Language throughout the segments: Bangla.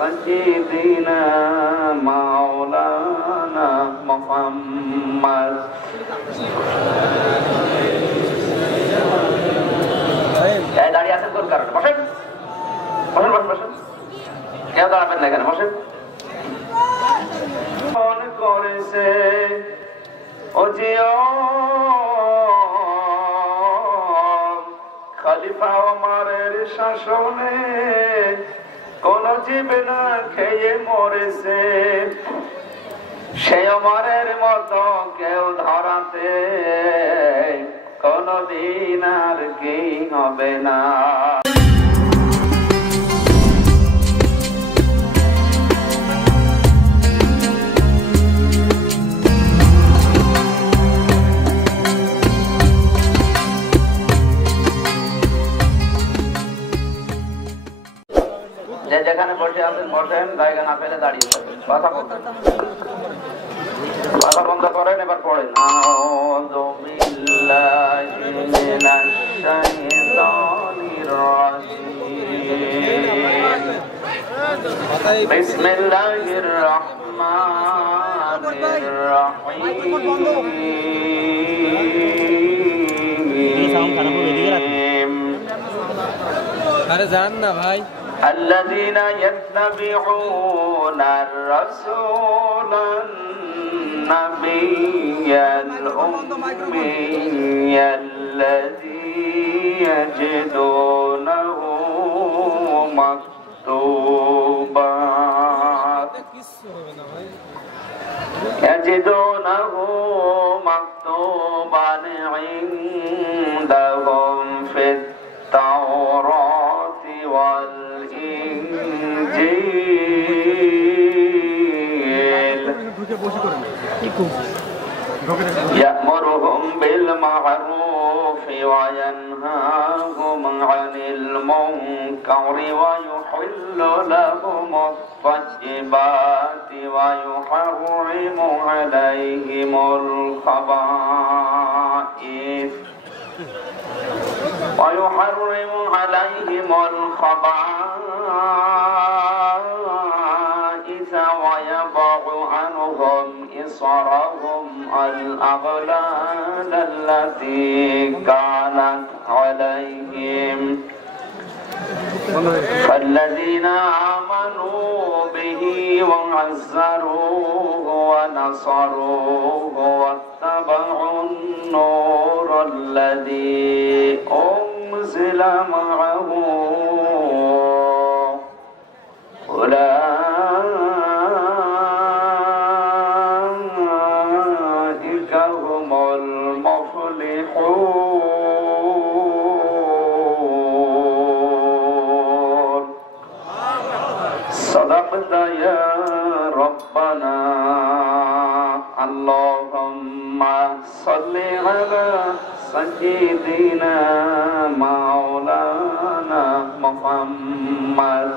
سيدنا مولانا محمد দাঁড়িয়ে আছেন কোন কারণে? বসেন বসেন বসেন বসেন, কেউ দাঁড়াবেন না এখানে, বসেন। মনে করেছে ও জিও খলিফা ওমরের শাসনে কোন জীব না খেয়ে মরেছে, সে ওমরের মতো কেউ ধরাতে কোনদিন আর কি হবে না। যেখানে বসে আছেন বসেন, জায়গা না পেলে দাঁড়িয়ে থাকেন, কথা বলবেন, কথা বন্ধ করেন, এবার পড়েন। আউযু বিল্লাহি মিনাশ শাইতানির রাজীম, বিসমিল্লাহির রহমানির রহিম। আরে জান না ভাই। الذين يتبعون الرسول النبي الأمي الذي يجدونه مكتوبا عندهم في التوراة والإنجيل يأمرهم بالمعروف وينهاهم عن المنكر ويحل لهم الطيبات ويحرم عليهم الخبائث ويضع عنهم إصرهم الأغلال التي كانت عليهم فالذين آمنوا به وعزروه ونصروه واتبعوا النور الذي أنزل معه أولئك هم المفلحون. صدقت يا ربنا. اللهم صل على سيدنا مولانا محمد.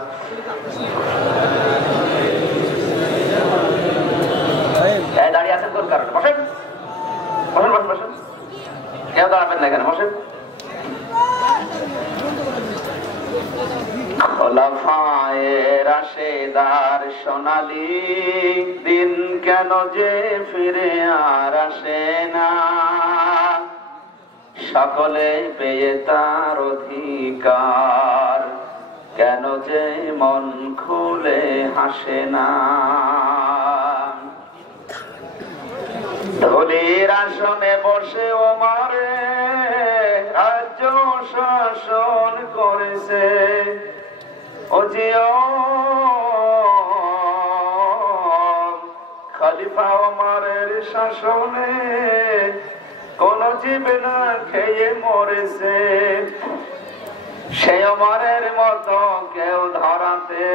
দাঁড়িয়ে আছেন কোন কারণে? বসেন বসেন বসেন বসেন, কেউ দাঁড়াবেন না এখানে, বসেন। খোলাফায়ে রাশেদার সোনালী দিন কেন যে ফিরে আর আসে না, সকলে পেয়ে তার অধিকার, কেন যে মন খুলে হাসে না। ধুলির আসনে বসে ওমরে রাজ্য শাসন করেছে, ও জিও খলিফা ওমরের শাসনে কোন জীব না খেয়ে মরেছে, সে ওমরের মতো কেউ ধরাতে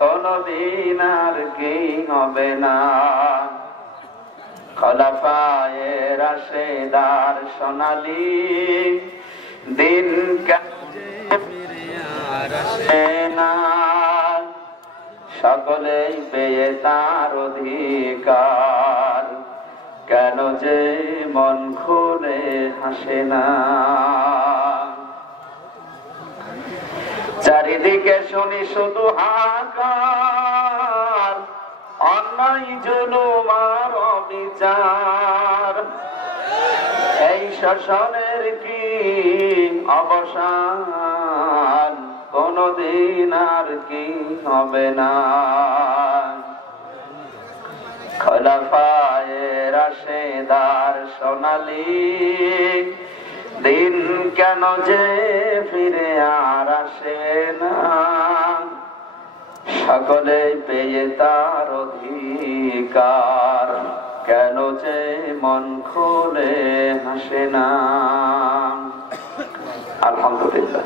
কোনদিন আর কি হবে না। খোলাফায়ে রাশেদার সোনালী দিন কেন যে ফিরে আর আসে না, সকলেই পেয়ে তার অধিকার, কেন যে মন খুলে হাসে না। চারিদিকে শুনি শুধু হাহাকার, অন্যায় জুলুম আর অবিচার। এই শাসনের কি অবসান, কোনদিন আর কি হবে না। খোলাফায়ে রাশেদার সোনালী দিন কেন যে ফিরে আর আসে না, সকলে পেয়ে তার অধিকার, কেন যে মন খুলে হাসে না। আলহামদুলিল্লাহ।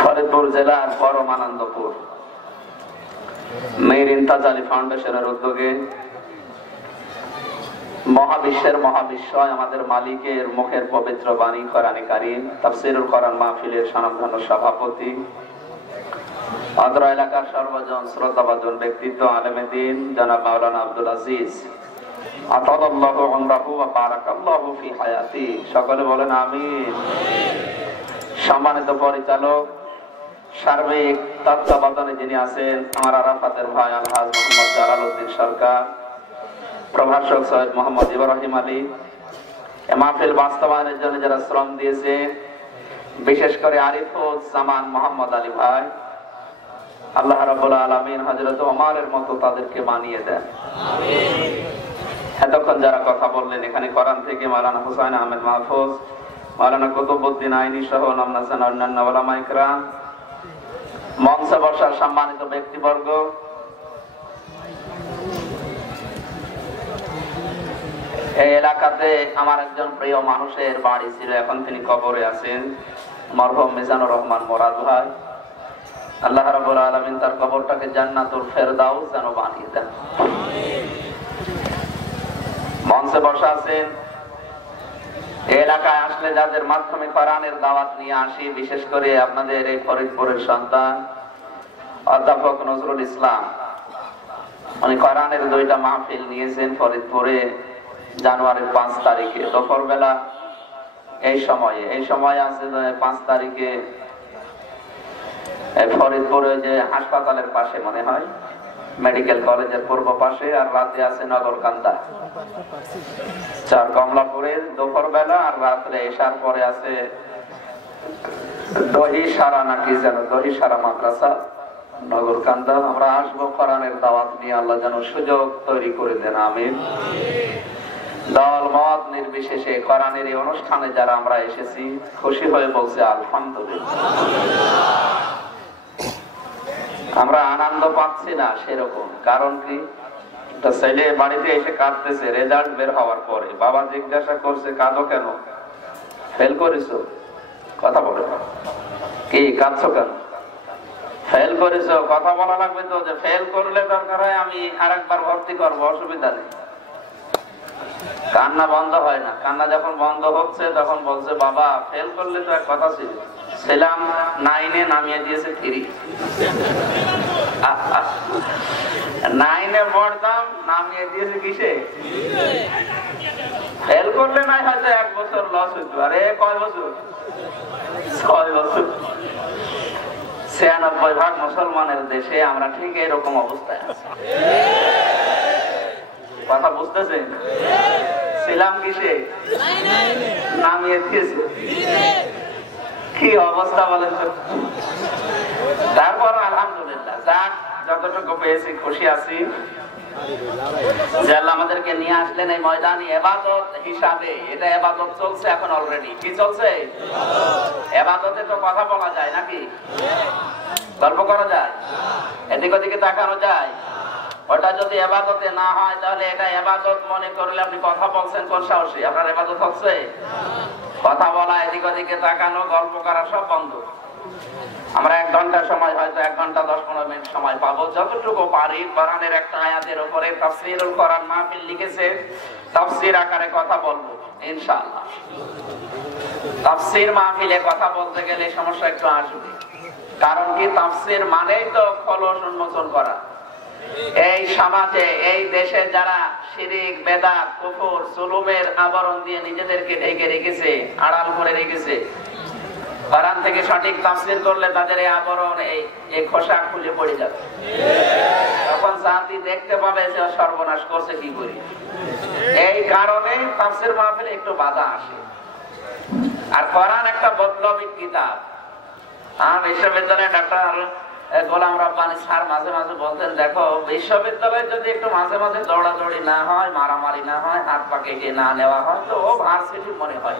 ফরিদপুর জেলার পরমানন্দপুর মীর ইমতাজ আলী ফাউন্ডেশনের উদ্যোগে মহাবিশ্বের মহাবিশ্বয় আমাদের মালিকের মুখের পবিত্র বাণী কোরআনে কারীম তাফসীরুল কোরআন মাহফিলের স্বনামধন্য সভাপতি, অত্র এলাকার সর্বজন শ্রদ্ধাভাজন ব্যক্তিত্ব আলেমে দ্বীন জনাব মাওলানা আব্দুল আজিজ আতাদাল্লাহু উমরাহু ওয়া বারাকাল্লাহু ফি হায়াতি, সকলে বলেন আমিন। সম্মানিত পরিচালক, সার্বিক তত্ত্বাবধানে যিনি আছেন আমার আরাফাতের ভাই আলহাজ মোহাম্মদ জালালউদ্দিন সরকার, প্রভাষক সৈয়দ মোহাম্মদ ইব্রাহিম আলী, মাহফিল বাস্তবায়নের জন্য যারা শ্রম দিয়েছে, বিশেষ করে আরিফুজ জামান মোহাম্মদ আলী ভাই, আল্লাহ রাব্বুল আলামিন হযরত ওমরের মতো তাদেরকে বানিয়ে দেন। এতক্ষণ যারা কথা বললেন এখানে কোরআন থেকে মাওলানা হুসাইন আহমেদ মাহফুজ, মাওলানা কুতুবউদ্দিন আইনি সহ নামনাসান অন্যান্য উলামা ইকরাম, মঞ্চে বসার সম্মানিত ব্যক্তিবর্গ, এই এলাকাতে আমার একজন প্রিয় মানুষের বাড়ি ছিল, এখন তিনি কবরে আছেন, মরহুম মিজানুর রহমান মোরাদ ভাই। আল্লাহ রাব্বুল আলামিন তার কবরটাকে জান্নাতুল ফেরদাউস যেন বানিয়ে দেন। মঞ্চে বসা আছেন, এই এলাকায় আসলে যাদের মাধ্যমে কোরআনের দাওয়াত নিয়ে আসি, বিশেষ করে আপনাদের এই ফরিদপুরের সন্তান অধ্যাপক নজরুল ইসলাম, উনি কোরআনের 2টা মাহফিল নিয়েছেন ফরিদপুরে জানুয়ারির 5 তারিখে দুপুর বেলা। এই সময়ে আছে 5 তারিখে ফরিদপুরে যে হাসপাতালের পাশে মনে হয় মেডিকেল কলেজের পূর্ব পাশে, আর রাতে আছে নগরকান্দা 4 কমলাপুরের দুপুর বেলা, আর রাত্রে এশার পরে আছে দহিসারা নাকি যেন দহিসারা মাদ্রাসা নগরকান্দা। আমরা আসবো কোরআনের দাওয়াত নিয়ে, আল্লাহ যেন সুযোগ তৈরি করে দেন, আমিন। দল মত নির্বিশেষে কোরআনের এই অনুষ্ঠানে যারা আমরা এসেছি খুশি হয়ে বলছে আলহামদুলিল্লাহ। আমরা আনন্দ পাচ্ছি না সেরকম, কারণ কি ছেলে বাড়িতে এসে কাঁদতেছে রেজাল্ট বের হওয়ার পরে, বাবা জিজ্ঞাসা করছে কাঁদো কেন, ফেল করেছো? কথা বলে কি কাঁদছো কেন? ফেল করেছো, কথা বলা লাগবে তো, যে ফেল করলে দরকার হয় আমি আরেকবার ভর্তি করবো, অসুবিধা নেই। কান্না বন্ধ হয় না, কান্না যখন বন্ধ হচ্ছে তখন বলছে বাবা ফেল করলে তো এক কথা ছিল, ছিলাম 9-এ নামিয়ে দিয়েছে 3। 9-এ পড়তাম নামিয়ে দিয়েছে কিসে? ফেল করলে নাই হয়তো 1 বছর লস হইতো, আরে কয় বছর? 6 বছর। 96% মুসলমানের দেশে আমরা ঠিক এরকম অবস্থায় আছি। কথা বুঝতেছেন? ছিলাম কিসে? নামিয়ে দিয়েছে। কি অবস্থা বলেন তো? তারপর আলহামদুলিল্লাহ যাক যতটুকু পেয়েছি খুশি আছি যে আল্লাহ আমাদেরকে নিয়ে আসলেন এই ময়দানে ইবাদত হিসাবে। এটা ইবাদত চলছে এখন অলরেডি। কি চলছে? ইবাদতে তো কথা বলা যায় নাকি? গল্প করা যায়? এদিক ওদিকে তাকানো যায়? ওটা যদি ইবাদতে না হয় তাহলে এটা ইবাদত মনে করলে আপনি কথা বলছেন কোন সাহসে? আপনার ইবাদত হচ্ছে? কথা বলা, এদিক ওদিকে তাকানো, গল্প করা সব বন্ধ। আমরা 1 ঘন্টা সময়, হয়তো 1 ঘন্টা 10-15 মিনিট সময় পাবো, যতটুকু পারি কোরআনের একটা আয়াতের উপরে তাফসীরুল কোরআন মাহফিল লিখেছে, তাফসীর আকারে কথা বলবো ইনশাআল্লাহ। তাফসীর মাহফিলে কথা বলতে গেলে সমস্যা একটু আসবে, কারণ কি তাফসীর মানেই তো খোলস উন্মোচন করা। এই সমাজে, এই দেশে যারা শিরিক, বেদাত, কুফর, জুলুমের আবরণ দিয়ে নিজেদেরকে ঢেকে রেখেছে, আড়াল করে রেখেছে, কোরআন থেকে সঠিক তাফসীর করলে তাদের এই আবরণ এই খোসা খুলে পড়ে যাবে। তখন জাতি দেখতে পাবে যে সর্বনাশ করছে কি করি। এই কারণে তাফসীর মাহফিলে একটু বাধা আসে। আর কোরআন একটা বদলবিক কিতাব। বিশ্ববিদ্যালয়ে ডাক্তার গোলাম রব্বানী স্যার মাঝে মাঝে বলতেন, দেখো বিশ্ববিদ্যালয়ে যদি একটু মাঝে মাঝে দৌড়াদৌড়ি না হয়, মারামারি না হয়, হাত পা কেটে না নেওয়া হয়, তো ও ভার্সিটি মনে হয়।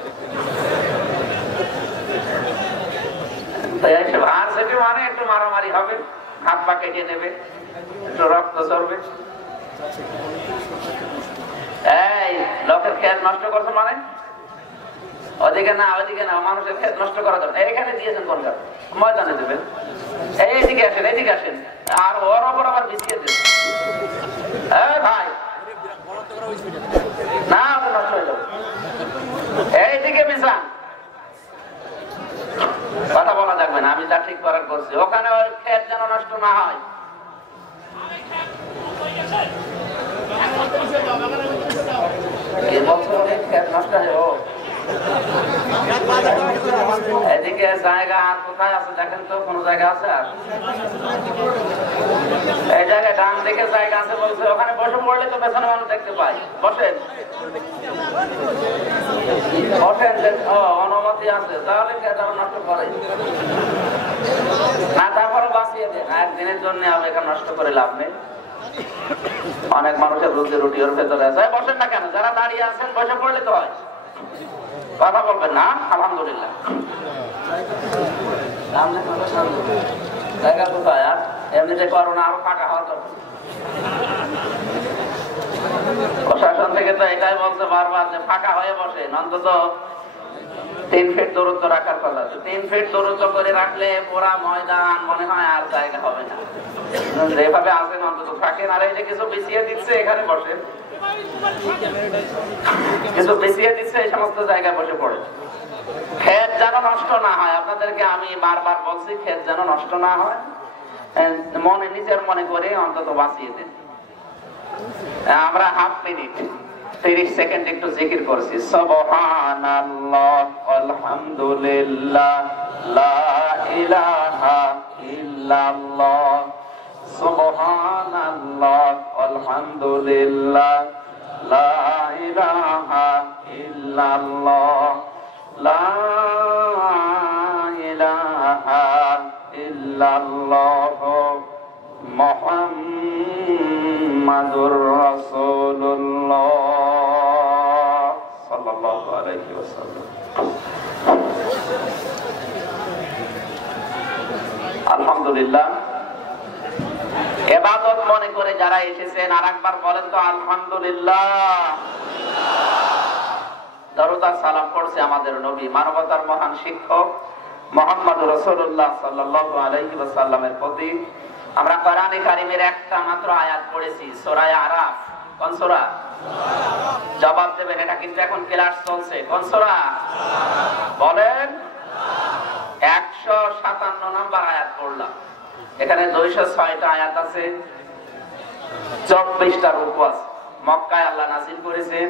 ভার্সিটি মানে একটু মারামারি হবে, হাত পা কেটে নেবে, একটু রক্ত চড়বে। এই লোকের খেত নষ্ট করছে মানে ওদিকে না ওদিকে না, মানুষের খেত নষ্ট করা যাবে। এখানে দিয়েছেন কোন গাছ, ময়দানে দেবেন। এইদিকে আসেন, এইদিকে আসেন, আর ওর ওপর আবার বিছিয়ে দেবেন। ভাই না, নষ্ট হয়ে যাবে, এইদিকে বিছান। কথা বলা যাবে না, আমি তা ঠিক করার করছি। ওখানে ওই খেত যেন নষ্ট না হয়। খেত নষ্ট হয়। এদিকে জায়গা আর কোথায় আছে দেখেন তো, কোন জায়গা আছে? আর এই জায়গায় ডান দিকে জায়গা আছে বলছে, ওখানে বসে পড়লে তো পেছনে মানুষ দেখতে পাই। বসেন বসেন, অনুমতি আছে, তাহলে নষ্ট করে না, তারপরে বাঁচিয়ে দেন। একদিনের জন্য এখানে নষ্ট করে লাভ নেই। অনেক মানুষের রুজি রুটি ওর ভেতরে আছে। বসেন না কেন? যারা দাঁড়িয়ে আছেন বসে পড়লে তো হয়। কথা বলবেন না? আলহামদুলিল্লাহ। জায়গা কোথায়? আর এমনিতে করোনা আরো ফাঁকা হওয়া দরকার। প্রশাসন থেকে তো এটাই বলছে বারবার যে ফাঁকা হয়ে বসেন, অন্তত 3 ফিট দূরত্ব রাখার কথা। 3 ফিট দূরত্ব করে রাখলে পুরা ময়দান মনে হয় আর জায়গা হবে না। যেভাবে আছেন অন্তত থাকেন। আর এই যে কিছু বিছিয়ে দিচ্ছে, এখানে বসেন, কিছু বিছিয়ে দিচ্ছে, এই সমস্ত জায়গায় বসে পড়ে। ক্ষেত যেন নষ্ট না হয়, আপনাদেরকে আমি বারবার বলছি, ক্ষেত যেন নষ্ট না হয়। মনে নিজের মনে করে অন্তত বাঁচিয়ে দেন। আমরা হাফ মিনিট 30 সেকেন্ড একটু জিকির করছি। সুবহানাল্লাহ, আলহামদুলিল্লাহ, লা ইলাহা ইল্লাল্লাহ। সুবহানাল্লাহ, আলহামদুলিল্লাহ, লা ইলাহা ইল্লাল্লাহ, লা ইলাহা ইল্লাল্লাহ, মুহাম্মাদুর রাসূলুল্লাহ সাল্লাল্লাহু আলাইহি ওয়াসাল্লাম। আলহামদুলিল্লাহ। ইবাদত মনে করে যারা এসেছেন আরেকবার বলেন তো আলহামদুলিল্লাহ। দরুদ আর সালাম পড়ছে আমাদের নবী, মানবতার মহান শিক্ষক মুহাম্মদুর রাসূলুল্লাহ সাল্লাল্লাহু আলাইহি ওয়াসাল্লামের প্রতি। আমরা কোরআনে কারীমের একটা মাত্র আয়াত পড়েছি, সূরা আরাফ। কোন সূরা? জবাব দেবেন, এটা কিন্তু এখন ক্লাস চলছে। কোন সূরা? বলেন। 157 নম্বর আয়াত পড়লাম। এখানে 206টা আয়াত আছে, 24টা রূপ আছে। মক্কায় আল্লাহ নাযিল করেছেন।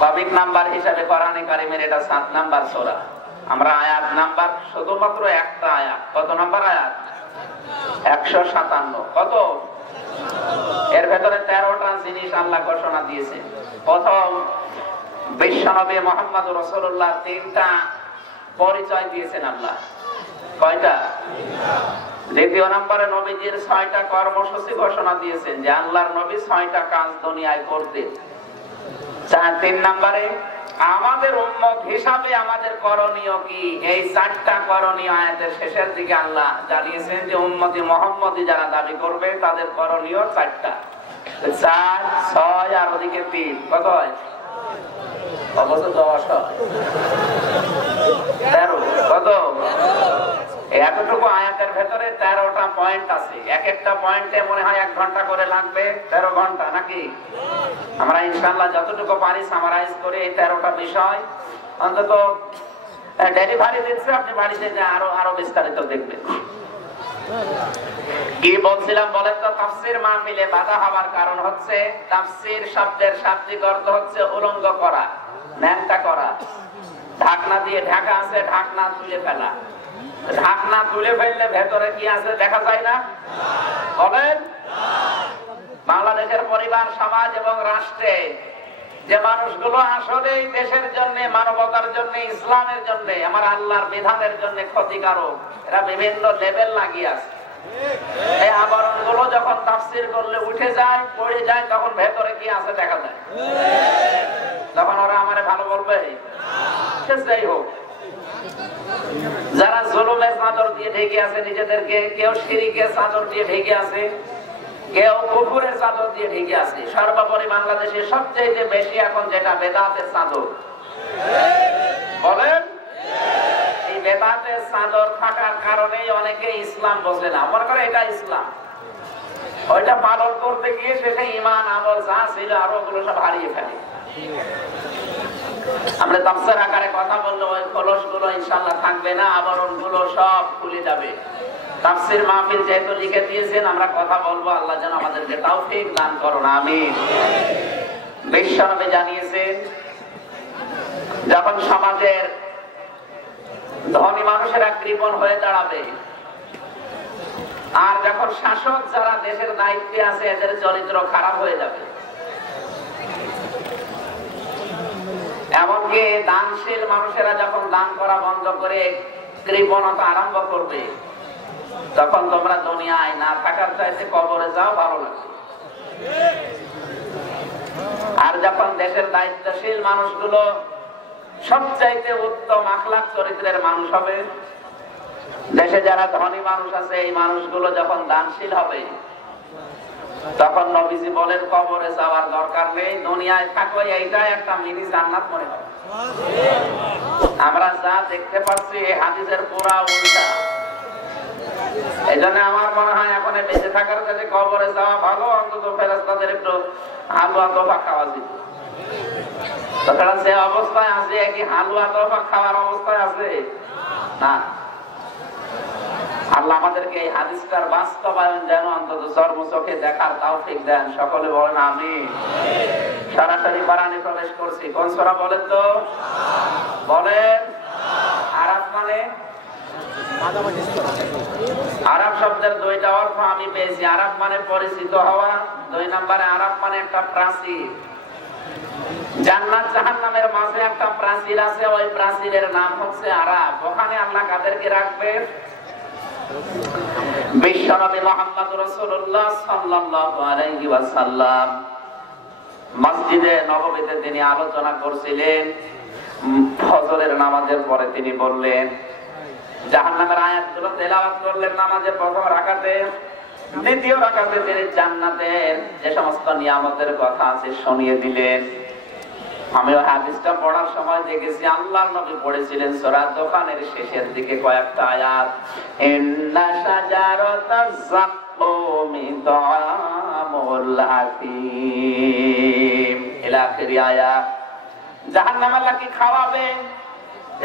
পাবলিক নাম্বার হিসাবে কোরআনে কারীমের এটা 7 নাম্বার সূরা। আমরা আয়াত নাম্বার শুধুমাত্র একটা আয়াত। কত নাম্বার আয়াত? 157। কত? এর ভেতরে 13টা জিনিস আল্লাহ ঘোষণা দিয়েছে। প্রথম, বিশ্বনবী মুহাম্মদুর রাসূলুল্লাহ 3টা পরিচয় দিয়েছেন আল্লাহ। কয়টা? দ্বিতীয় নম্বরে নবীজির 6টা কর্মসূচি ঘোষণা দিয়েছেন যে আল্লাহর নবী 6টা কাজ দুনিয়ায় করতেন। 3 নম্বরে আমাদের উম্মত হিসাবে আমাদের করণীয় কি, এই 4টা করণীয় আয়াতের শেষের দিকে আল্লাহ জানিয়েছেন যে উম্মতি মুহাম্মদী যারা দাবি করবে তাদের করণীয় 4টা। 4, 6 আর ওদিকে 3, কত হয়? অবশ্য 10 হয়। 13, কত? এতটুকু আয়াতের ভেতরে 13টা পয়েন্ট আছে। এক একটা পয়েন্টে মনে হয় 1 ঘন্টা করে লাগবে, 13 ঘন্টা নাকি? আমরা ইনশাআল্লাহ যতটুকু পারি সামারাইজ করে এই 13টা বিষয় অন্তত ডেলিভারি দিচ্ছে, আপনি বাড়িতে যে আরো বিস্তারিত দেখবেন। কি বলছিলাম বলেন তো? তাফসীর মাহফিলে বাধা হওয়ার কারণ হচ্ছে তাফসীর শব্দের শাব্দিক অর্থ হচ্ছে উলঙ্গ করা, ন্যাংটা করা। ঢাকনা দিয়ে ঢাকা আছে, ঢাকনা তুলে ফেলা। ঢাকনা তুলে ফেললে ভেতরে কি আছে দেখা যায় না? বলেন। বাংলাদেশের পরিবার, সমাজ এবং রাষ্ট্রে যে মানুষগুলো আসলে দেশের জন্য, মানবতার জন্য, ইসলামের জন্য, আমার আল্লাহর বিধানের জন্য ক্ষতিকারক, এরা বিভিন্ন লেভেল লাগিয়ে আছে। এই আবরণগুলো যখন তাফসীর করলে উঠে যায়, পড়ে যায়, তখন ভেতরে কি আছে দেখা যায়। তখন ওরা আমারে ভালো বলবে। যাই হোক, যারা জুলুমের চাদর দিয়ে ঢেকে আছে নিজেদেরকে, কেউ শিরকের চাদর দিয়ে ঢেকে আছে, কেউ কুফরের চাদর দিয়ে ঢেকে আছে। সর্বোপরি বাংলাদেশে সবচেয়ে বেশি এখন যেটা বেদাতের চাদর। বলেন। এই বেদাতের চাদর থাকার কারণে অনেকে ইসলাম বোঝে না, মনে করে এটা ইসলাম। ওইটা পালন করতে গিয়ে শেষে ঈমান আমল যা ছিল আরো ওগুলো সব হারিয়ে ফেলে। আমরা তাফসীর আকারে কথা বললে ওই কলসগুলো ইনশাআল্লাহ থাকবে না, আবরণগুলো সব খুলে যাবে। তাফসীর মাহফিল যেহেতু লিখে দিয়েছেন, আমরা কথা বলবো, আল্লাহ যেন আমাদেরকে তৌফিক দান করুন, আমিন। বিশ্বনবী জানিয়েছেন, যখন সমাজের ধনী মানুষেরা কৃপণ হয়ে দাঁড়াবে, আর যখন শাসক যারা দেশের দায়িত্বে আছে এদের চরিত্র খারাপ হয়ে যাবে, এমনকি দানশীল মানুষেরা যখন দান করা বন্ধ করে কৃপণতা আরম্ভ করবে, তখন তোমরা দুনিয়ায় না থাকার চাইতে কবরে যাও, ভালো লাগবে। আর যখন দেশের দায়িত্বশীল মানুষগুলো সবচাইতে উত্তম আখলাক চরিত্রের মানুষ হবে, দেশে যারা ধনী মানুষ আছে এই মানুষগুলো যখন দানশীল হবে, তখন নবীজি বলেন কবরে যাওয়ার দরকার নেই, দুনিয়ায় থাকো, এইটাই একটা মিনি জান্নাত মনে হয়। আমরা যা দেখতে পাচ্ছি এই হাদিসের পুরা উল্টা। এই জন্য আমার মনে হয় এখন বেঁচে থাকার কাছে কবরে যাওয়া ভালো, অন্তত ফেরেশতাদের একটু হালুয়া তোফা খাওয়া দিত। সে অবস্থায় আছে কি হালুয়া তোফা খাওয়ার অবস্থায় আছে না। আল্লাহ আমাদেরকে এই হাদিসটার বাস্তবায়ন যেন অন্তত চর্মচোখে দেখার তৌফিক দেন, সকলে বলেন আমিন। সরাসরি কোরআনে প্রবেশ করছি, কোন সূরা বলেন তো? বলেন। আরাফ মানে? আরাফ শব্দের দুইটা অর্থ আমি পেয়েছি। আরাফ মানে পরিচিত হওয়া, 2 নম্বরে আরাফ মানে একটা প্রাচীর। জান্নাত জাহান্নামের মাঝে একটা প্রাচীর আছে, ওই প্রাচীরের নাম হচ্ছে আরাফ। ওখানে আল্লাহ কাদেরকে রাখবে? বিশ্বনবী মুহাম্মদ রাসূলুল্লাহ সাল্লাল্লাহু আলাইহি ওয়াসাল্লাম মসজিদে নববীতে তিনি আলোচনা করছিলেন। ফজরের নামাজের পরে তিনি বললেন, জাহান্নামের আয়াতগুলো তেলাওয়াত করলেন নামাজের প্রথম রাকাতে। দ্বিতীয় রাকাতে তিনি জান্নাতের যে সমস্ত নিয়ামতের কথা আছে শুনিয়ে দিলেন। আমি ওই হাদিসটা পড়ার সময় দেখেছি আল্লাহর নবী পড়েছিলেন সূরা দোকানের শেষের দিকে কয়েকটা আয়াত, ইন্না শাজারাতাজ যাক্কুমি তাআমুল হাকিম ইলা আখির আয়াত। জাহান্নাম আল্লাহ কি খাওয়াবে?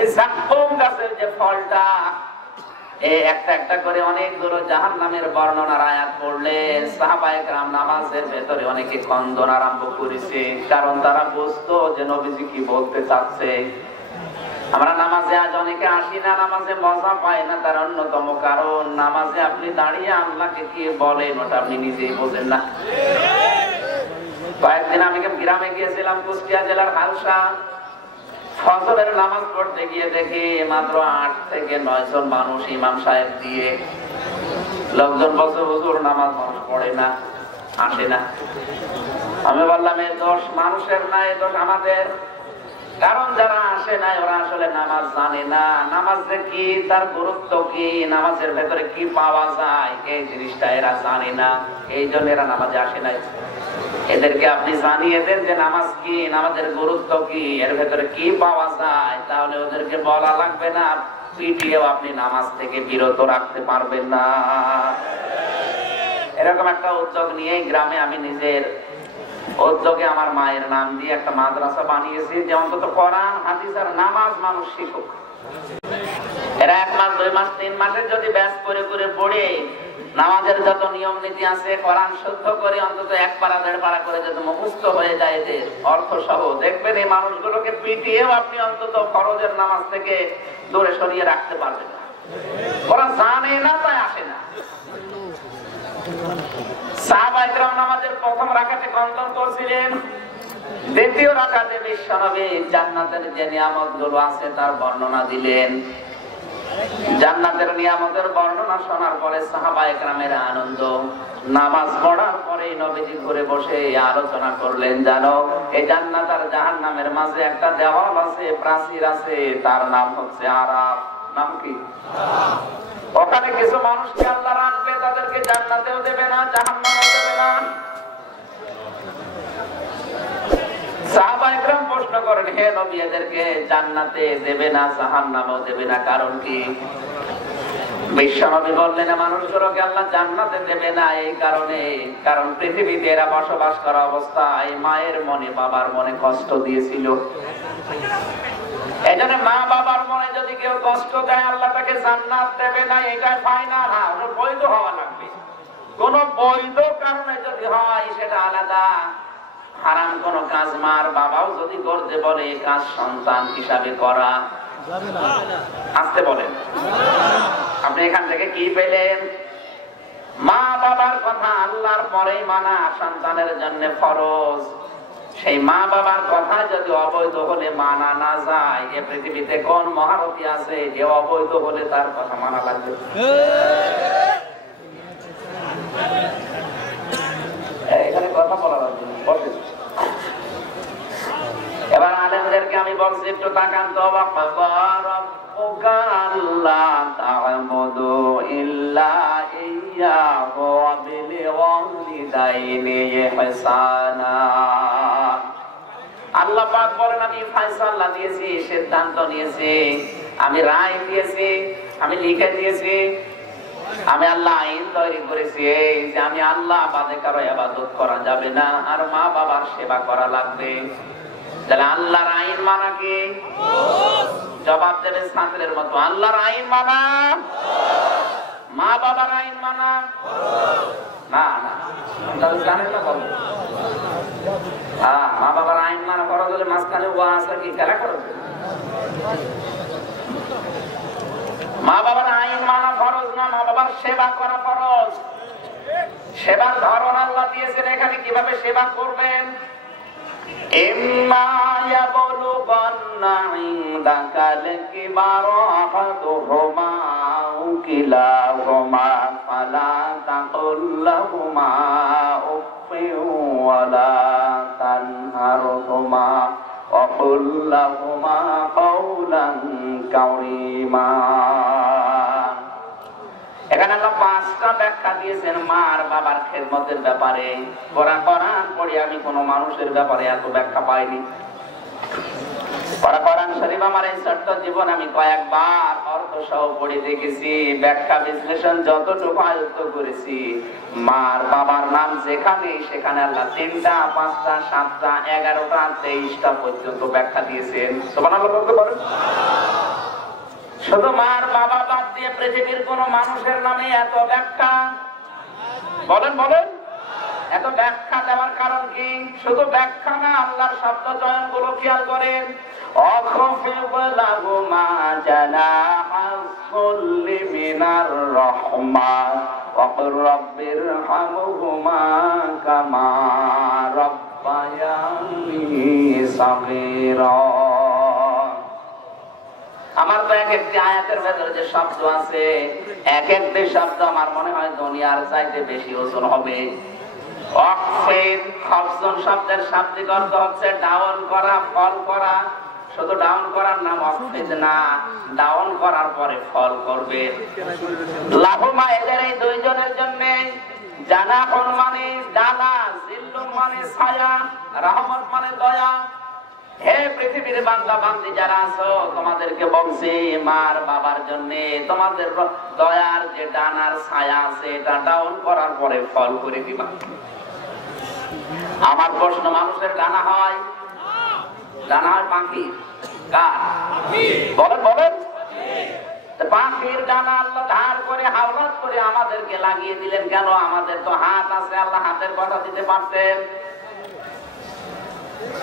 এই যাক্কুম গাছের যে ফলটা, এই একটা একটা করে অনেকগুলো জাহান্নামের বর্ণনার আয়াত পড়লেন। সাহাবায়ে কেরাম নামাজের ভেতরে অনেকে খন্দন আরম্ভ করেছে, কারণ তারা বুঝতো যে নবীজি কি বলতে চাচ্ছে। আমরা নামাজে আজ অনেকে আসি না, নামাজে মজা পাই না, তার অন্যতম কারণ নামাজে আপনি দাঁড়িয়ে আল্লাহকে কি বলেন ওটা আপনি নিজেই বোঝেন না। কয়েকদিন আমি গ্রামে গিয়েছিলাম, কুষ্টিয়া জেলার হালসা। ফজরের নামাজ পড়তে গিয়ে দেখি মাত্র 8 থেকে 9 জন মানুষ ইমাম সাহেব দিয়ে। লোকজন বলছে হুজুর নামাজ মানুষ পড়ে না, আসে না। আমি বললাম এই দোষ মানুষের না, এই দোষ আমাদের। কারণ যারা আসে না ওরা আসলে নামাজ জানে না, নামাজ যে কি, তার গুরুত্ব কি, নামাজের ভেতরে কি পাওয়া যায় এই জিনিসটা এরা জানে না। এই জন্য এরা নামাজে আসে নাই। এদেরকে আপনি জানিয়ে দেন যে নামাজ কি, নামাজের গুরুত্ব কি, এর ভেতরে কি পাওয়া যায়, তাহলে ওদেরকে বলা লাগবে না, পিটিয়েও আপনি নামাজ থেকে বিরত রাখতে পারবেন না। এরকম একটা উদ্যোগ নিয়ে গ্রামে আমি নিজের উদ্যোগে আমার মায়ের নাম দিয়ে একটা মাদ্রাসা বানিয়েছি, যে অন্তত কোরআন হাদিস আর নামাজ মানুষ শিখুক। এরা 1 মাস 2 মাস 3 মাসে যদি ব্যাস করে করে পড়ে নামাজের যত নিয়ম নীতি আছে কোরআন শুদ্ধ করে অন্তত 1 পারা 1.5 পারা করে যদি মুখস্থ হয়ে যায় এদের অর্থ সহ, দেখবেন এই মানুষগুলোকে পিটিয়েও আপনি অন্তত ফরজের নামাজ থেকে দূরে সরিয়ে রাখতে পারবেন না। ওরা জানে না, তাই আসে না। সাহাবায়ে কেরাম নামাজের প্রথম রাকাতে কন্তন করছিলেন, দ্বিতীয় রাকাতে বিশ্বনবী জান্নাতের যে নিয়ামতগুলো আছে তার বর্ণনা দিলেন। জান্নাতের নিয়ামতের বর্ণনা শোনার পরে সাহাবায়ে কেরামের আনন্দ। নামাজ পড়ার পরে নবীজি ঘুরে বসে আলোচনা করলেন, জানো এই জান্নাত আর জাহান্নামের মাঝে একটা দেওয়াল আছে, প্রাচীর আছে, তার নাম হচ্ছে আরাফ। নাম কি? ওখানে কিছু মানুষকে আল্লাহ রাখবে, তাদেরকে জান্নাতেও দেবে না, জাহান্নামেও দেবে না। সাহাবায়ে কেরাম প্রশ্ন করেন, হে নবী, এদেরকে জান্নাতে দেবে না, জাহান্নামেও দেবে না, কারণ কি? বিশ্বনবী বললেন, মানুষগুলোকে আল্লাহ জান্নাতে দেবে না এই কারণে, কারণ পৃথিবীতে এরা বসবাস করা অবস্থায় মায়ের মনে বাবার মনে কষ্ট দিয়েছিল। এই জন্য মা বাবার মনে যদি কেউ কষ্ট দেয় আল্লাহ তাকে জান্নাত দেবে না, এটা ফাইনাল। হ্যাঁ, বৈধ হওয়া লাগবে। কোন বৈধ কারণে যদি হয় সেটা আলাদা। হারাম কোন কাজ মার বাবাও যদি করতে বলে কাজ সন্তান হিসাবে করা আসতে বলেন। আপনি এখান থেকে কি পেলেন? মা বাবার কথা আল্লাহর পরেই মানা সন্তানের জন্য ফরজ। সেই মা বাবার কথা যদি অবৈধ হলে মানা না যায়, এ পৃথিবীতে কোন মহারথী আছে যে অবৈধ হলে তার কথা মানা লাগবে? এখানে কথা বলা লাগবে। এবার আলেমদেরকে আমি বলছি একটু তাকান তো। রাব্বুকা আল্লা তা'বুদু ইল্লা ইয়্যাহু ওয়া বিল ওয়ালিদাইনি ইহসানা। আল্লাহ পাক বলেন, আমি ফয়সালা দিয়েছি, সিদ্ধান্ত নিয়েছি, আমি রায় দিয়েছি, আমি লিখে দিয়েছি, আমি আল্লাহ আইন তৈরি করেছি এই যে আমি আল্লাহ বাদে কারো ইবাদত করা যাবে না, আর মা বাবার সেবা করা লাগবে। তাহলে আল্লাহর আইন মানা কি? জবাব দেবে ছাত্রের মতো, আল্লাহর আইন মানা, মা বাবার আইন মানা না। না জানেন না বলো? হ্যাঁ, মা বাবার আইন মানা করা হলে মাঝখানে ওয়াজ কি খেলা করবে? মা বাবার আইন মানা ফরজ না, মা বাবার সেবা করা ফরজ। সেবার ধরন আল্লাহ দিয়েছেন, এখানে কিভাবে সেবা করবেন। ইম্মা ইয়াবলুগান্না ইনদাকাল কিবারা আহাদুহুমা আও কিলাহুমা ফালা তাকুল লাহুমা উফফিন ওয়ালা তানহারহুমা ওয়া কুল লাহুমা কাওলান কারীমা। এখানে আল্লাহ 5টা ব্যাখ্যা দিয়েছেন মার বাবার খেদমতের ব্যাপারে। কোরআন পড়ে আমি কোন মানুষের ব্যাপারে এত ব্যাখ্যা পাইনি। কোরআন শরীফ আমার এই ছোট্ট জীবন আমি কয়েকবার অর্থ সহ পড়ে দেখেছি, ব্যাখ্যা বিশ্লেষণ যতটুকু আয়ত্ত করেছি। মার বাবার নাম যেখানে সেখানে আল্লাহ 3টা, 5টা, 7টা, 11টা, 23টা পর্যন্ত ব্যাখ্যা দিয়েছেন। সুবহানাল্লাহ বলতে পারেন? শুধু মার বাবা বাদ দিয়ে পৃথিবীর কোন মানুষের নামে এত ব্যাখ্যা? বলেন বলেন, এত ব্যাখ্যা দেওয়ার কারণ কি? শুধু ব্যাখ্যা না, আল্লাহর শব্দ চয়ন গুলো খেয়াল করেন। অখফিদ লাহুমা জানাহাস-সুল্লি মিনার রাহমা ওয়া কুর রাব্বিরহামহুমা কামা রাব্বায়ানি সাগীরা। আমার তো এক একটি আয়াতের ভেতরে যে শব্দ আছে, এক একটি শব্দ আমার মনে হয় দুনিয়ার চাইতে বেশি ওজন হবে। শব্দের শাব্দিক অর্থ হচ্ছে ডাউন করা, ফল করা। শুধু ডাউন করার নাম অফিদ না, ডাউন করার পরে ফল করবে। লাহুমা, এদের এই দুইজনের জন্য। জানাহুন মানে ডানা, জিল্লুন মানে ছায়া, রহমত মানে দয়া। হে পৃথিবীর বান্দা বান্দি যারা আছো, তোমাদেরকে বলছি মার বাবার জন্য তোমাদের দয়ার যে ডানার ছায়া আছে এটা ডাউন করার পরে ফল করে দিবা। আমার প্রশ্ন, মানুষের ডানা হয়? ডানা হয় পাখি? কার? বলেন বলেন। পাখির ডানা আল্লাহ ধার করে হাওলাত করে আমাদেরকে লাগিয়ে দিলেন কেন? আমাদের তো হাত আছে, আল্লাহ হাতের কথা দিতে পারতেন।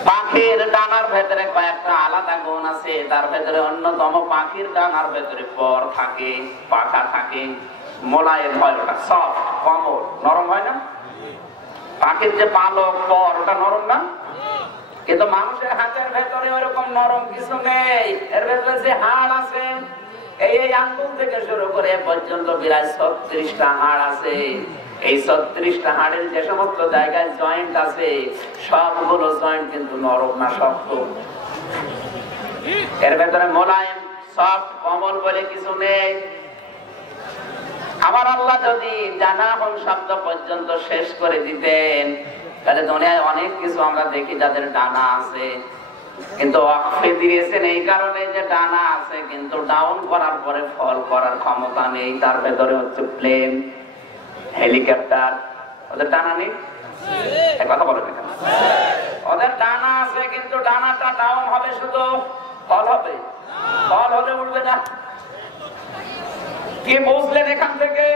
পাখির ডানার ভেতরে কয়েকটা আলাদা গুণ আছে, তার ভেতরে অন্যতম পাখির ডানার ভেতরে পর থাকে, পাখা থাকে, মোলায়েম হয়, ওটা সফট, কোমল, নরম হয় না? পাখির যে পালক পর ওটা নরম না? কিন্তু মানুষের হাতের ভেতরে ওরকম নরম কিছু নেই। এর ভেতরে যে হাড় আছে, এই আঙ্গুল থেকে শুরু করে পর্যন্ত বিরাট 36টা হাড় আছে। এই 36টা হাড়ের যে সমস্ত জায়গায় জয়েন্ট আছে, সবগুলো জয়েন্ট কিন্তু নরম না, শক্ত। এর ভেতরে মোলায়েম, সফট, কোমল বলে কিছু নেই। আমার আল্লাহ যদি ডানাহন শব্দ পর্যন্ত শেষ করে দিতেন, তাহলে দুনিয়ায় অনেক কিছু আমরা দেখি যাদের ডানা আছে, কিন্তু ওয়াকফে দিয়েছেন এই কারণে যে ডানা আছে, কিন্তু ডাউন করার পরে ফল করার ক্ষমতা নেই। তার ভেতরে হচ্ছে প্লেন, হেলিকপ্টার, ওদের ডানা নেই? কথা বলে না, ওদের ডানা আছে কিন্তু ডানাটা ডাউন হবে, শুধু ফল হবে, ফল হলে উঠবে না। কি বুঝলেন এখান থেকে?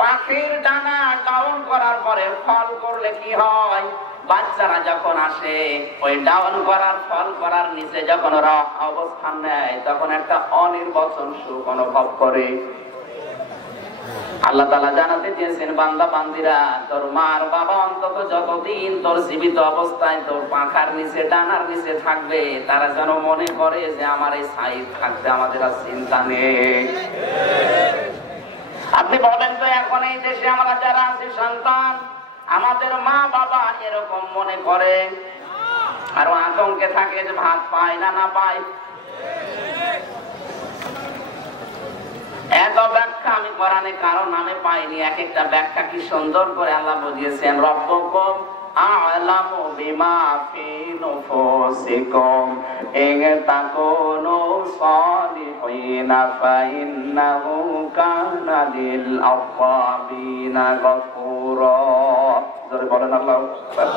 পাখির ডানা ডাউন করার পরে ফল করলে কি হয়? বাচ্চারা যখন আসে, ওই ডাউন করার ফল করার নিচে যখন ওরা অবস্থান নেয়, তখন একটা অনির্বচন সুখ অনুভব করে। আল্লাহ তাআলা জানাতে চেয়েছেন, বান্দা বান্দিরা, তোর মার বাবা অন্তত যতদিন তোর জীবিত অবস্থায় তোর পাখার নিচে, ডানার নিচে থাকবে, তারা যেন মনে করে যে আমার এই সাইড থাকতে আমাদের আর চিন্তা নেই। আপনি বলেন তো, এখন এই দেশে আমরা যারা আছি সন্তান, আমাদের মা বাবা এরকম মনে করে আর আতঙ্কে থাকে যে ভাত পায় না না পায়? এত ব্যাখ্যা আমি কোরআনে কারো নামে পাইনি। এক একটা ব্যাখ্যা কি সুন্দর করে আল্লাহ বুঝিয়েছেন। রব্বুকুম আ'লামু বিমা ফি নুফুসিকুম ইন তাকুনু সালিহিনা ফাইন্নাহু কানা লিল আওয়াবিনা গফুরা। জোরে বলেন আল্লাহু আকবার।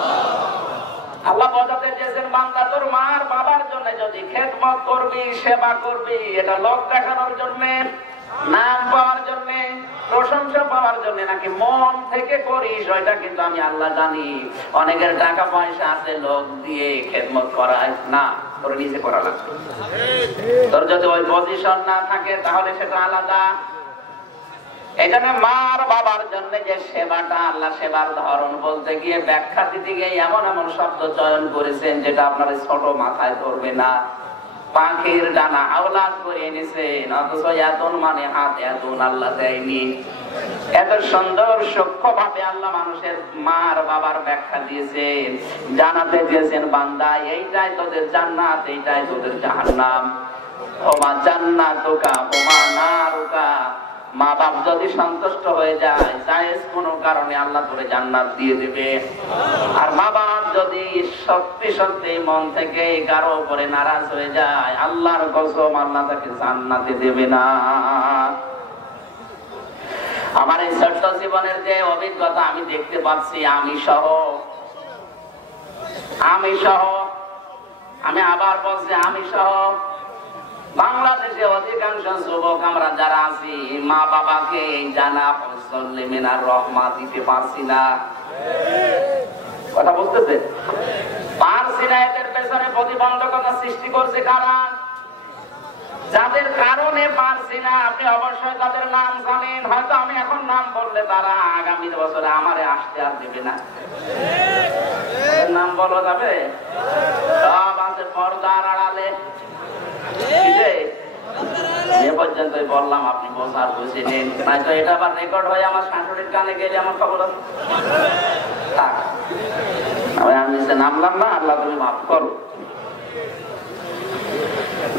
আল্লাহ বোঝাতে চেয়েছেন, বান্দা তোর মার বাবার জন্য যদি খেদমত করবি, সেবা করবি, এটা লোক দেখানোর জন্য, নাম পাওয়ার জন্য, প্রশংসা পাওয়ার জন্য, নাকি মন থেকে করিস, ওইটা কিন্তু আমি আল্লাহ জানি। অনেকের টাকা পয়সা আছে, লোক দিয়ে খেদমত করায় না, তোর নিজে করা লাগবে। তোর যদি ওই পজিশন না থাকে তাহলে সেটা আলাদা। এই জন্য মার বাবার জন্য যে সেবাটা, আল্লাহ সেবার ধরন বলতে গিয়ে, ব্যাখ্যা দিতে গিয়ে এমন এমন শব্দ চয়ন করেছেন যেটা আপনার ছোট মাথায় ধরবে না। পাখির ডানা আওলাদ করে এনেছেন, অথচ এতন মানে হাত, এতন আল্লাহ দেয়নি। এত সুন্দর সূক্ষ্ম ভাবে আল্লাহ মানুষের মার বাবার ব্যাখ্যা দিয়েছেন, জানাতে দিয়েছেন, বান্দা এইটাই তোদের জান্নাত, এইটাই তোদের জাহান্নাম। ওমা জান্নাতুকা ওমা নারুকা। মা বাপ যদি সন্তুষ্ট হয়ে যায়, জায়েজ কোনো কারণে আল্লাহ তোরে জান্নাত দিয়ে দেবে। আর মা বাপ যদি সত্যি সত্যি মন থেকে কারো উপরে নারাজ হয়ে যায়, আল্লাহর কসম, আল্লাহ তাকে জান্নাতে দেবে না। আমার এই ছোট্ট জীবনের যে অভিজ্ঞতা আমি দেখতে পাচ্ছি, আমি সহ, আমি আবার বলছি, আমি সহ বাংলাদেশে অধিকাংশ যুবক আমরা যারা আছি, মা বাবাকে জানা মিনার রহমা দিতে পারছি না। কথা বুঝতেছে? পারছি না। এদের পেছনে প্রতিবন্ধকতা সৃষ্টি করছে কারা? যাদের কারণে পারছি না, আপনি অবশ্যই তাদের নাম জানেন। হয়তো আমি এখন নাম বললে তারা আগামী বছরে আমারে আসতে আর দেবে না। নাম বলা যাবে? সব আছে পর্দার আড়ালে। পর্যন্ত বললাম, আপনি বোঝার বুঝে নেন, নয়তো এটা আবার রেকর্ড হয়ে আমার শাশুড়ির কানে গেলে আমার খবর আছে। আমি নামলাম না, আল্লাহ তুমি মাফ করো।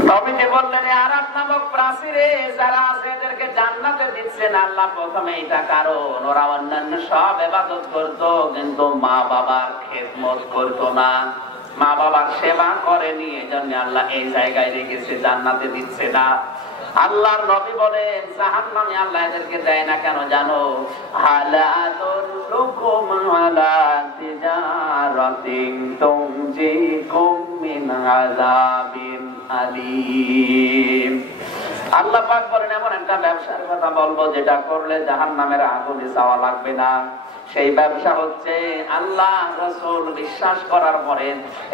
নবীজি বললেন, আরাফ নামক প্রাচীরে যারা আছে এদেরকে জান্নাতে দিচ্ছেন আল্লাহ। প্রথমে এটা কারণ, ওরা অন্যান্য সব ইবাদত করতো, কিন্তু মা বাবার খেদমত করতো না, মা বাবার সেবা করেনি। এজন্য আল্লাহ এই জায়গায় রেখেছে, জান্নাতে দিচ্ছে না। আল্লাহর নবী বলেন, জাহান্নামে আল্লাহ এদেরকে দেয় না কেন জানো? হালাতুল্লুকুম আলা তিজারাতিন তুনজিকুম মিন আযাবিন আলীম। আল্লাহ পাক বলেন এমন একটা ব্যবসার কথা বলবো যেটা করলে জাহান্নামের আগুনে যাওয়া লাগবে না। সেই ব্যবসা হচ্ছে আল্লাহ রাসূল বিশ্বাস করার পরে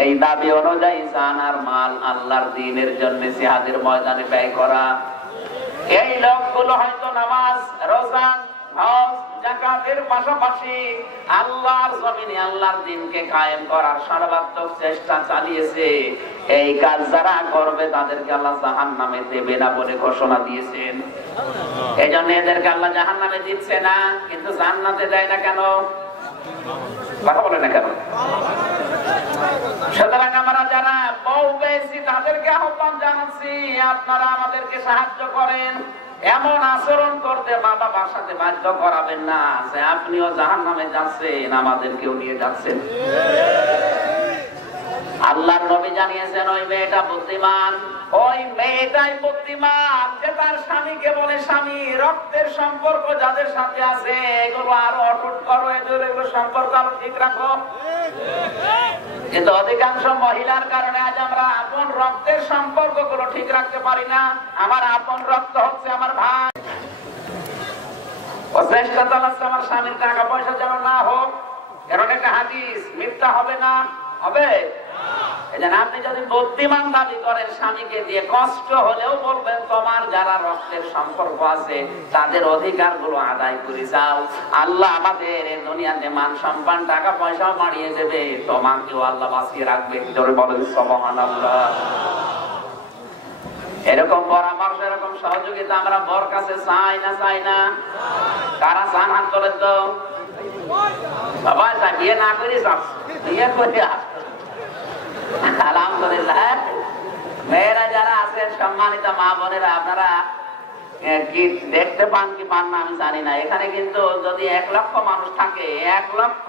এই দাবি অনুযায়ী জান আর মাল আল্লাহর দ্বীনের জন্য জিহাদের ময়দানে ব্যয় করা। এই লোকগুলো হয়তো নামাজ, রোজা, হজ, যাকাতের পাশাপাশি আল্লাহর জমিনে আল্লাহর দ্বীনকে কায়েম করার সর্বাত্মক চেষ্টা চালিয়েছে। এই কাজ যারা করবে তাদেরকে আল্লাহ জাহান্নামে দেবে না বলে ঘোষণা দিয়েছেন। এই জন্য এদেরকে আল্লাহ জাহান্নামে দিচ্ছে না, কিন্তু জান্নাতে দেয় না কেন? কথা বলে না কেন? সুতরাং আমরা যারা বউ পেয়েছি তাদেরকে আহ্বান জানাচ্ছি, আপনারা আমাদেরকে সাহায্য করেন। এমন আচরণ করতে মা বাবার সাথে বাধ্য করাবেন না যে আপনিও জাহান্নামে যাচ্ছেন, আমাদেরকেও নিয়ে যাচ্ছেন। আল্লাহর নবী জানিয়েছেন ওই মেয়েটা বুদ্ধিমান, ওই মেয়েটাই বুদ্ধিমান যে তার স্বামীকে বলে, স্বামী রক্তের সম্পর্ক যাদের সাথে আছে এগুলো আরো অটুট করো, এগুলো সম্পর্ক আরো ঠিক রাখো। কিন্তু অধিকাংশ মহিলার কারণে আজ আমরা আপন রক্তের সম্পর্ক গুলো ঠিক রাখতে পারি না। আমার আপন রক্ত হচ্ছে আমার ভাই, ও চেষ্টা চালাচ্ছে আমার স্বামীর টাকা পয়সা যেন না হোক, কারণ একটা হাদিস মিথ্যা হবে না, হবে। আপনি যদি বুদ্ধিমান দাবি করেন স্বামীকে দিয়ে, কষ্ট হলেও বলবেন তোমার যারা রক্তের সম্পর্ক আছে তাদের অধিকার গুলো আদায় করে যাও। আল্লাহ আমাদের এই দুনিয়াতে মান সম্মান টাকা পয়সাও বাড়িয়ে দেবে, তোমাকেও আল্লাহ বাঁচিয়ে রাখবে। জোরে বলেন সুবহানাল্লাহ। এরকম পরামর্শ, এরকম সহযোগিতা আমরা বর কাছে চাই না? চাই না? কারা চান হাত তোলেন তো? সবাই চাই। বিয়ে না করে বিয়ে করে আলহামদুলিল্লাহ। মেয়েরা যারা আছেন, সম্মানিত মা বোনেরা, আপনারা কি দেখতে পান কি পান না আমি জানি না, এখানে কিন্তু যদি 1 লক্ষ মানুষ থাকে, 1 লক্ষ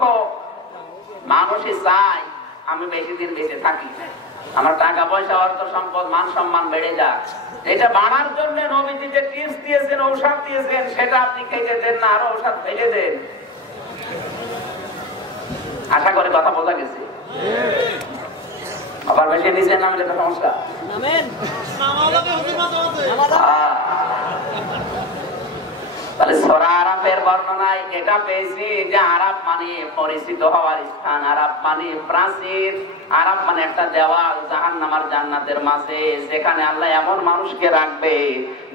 মানুষই চায় আমি বেশি দিন বেঁচে থাকি, আমার টাকা পয়সা, অর্থ সম্পদ, মান সম্মান বেড়ে যাক। এটা বাড়ার জন্য নবীজি যে টিপস দিয়েছেন, ঔষধ দিয়েছেন, সেটা আপনি খেতে দেন না, আরো ঔষধ ফেলে দেন। আশা করি কথা বোঝা গেছে। আবার বেশি নিচে নামলে তো সমস্যা। তাহলে সূরা আরাফের বর্ণনায় এটা পেয়েছি যে আরাফ মানে পরিচিত হওয়ার স্থান, আরাফ মানে প্রাচীর, আরাফ মানে একটা দেওয়াল জাহান্নাম আর জান্নাতের মাঝে, যেখানে আল্লাহ এমন মানুষকে রাখবে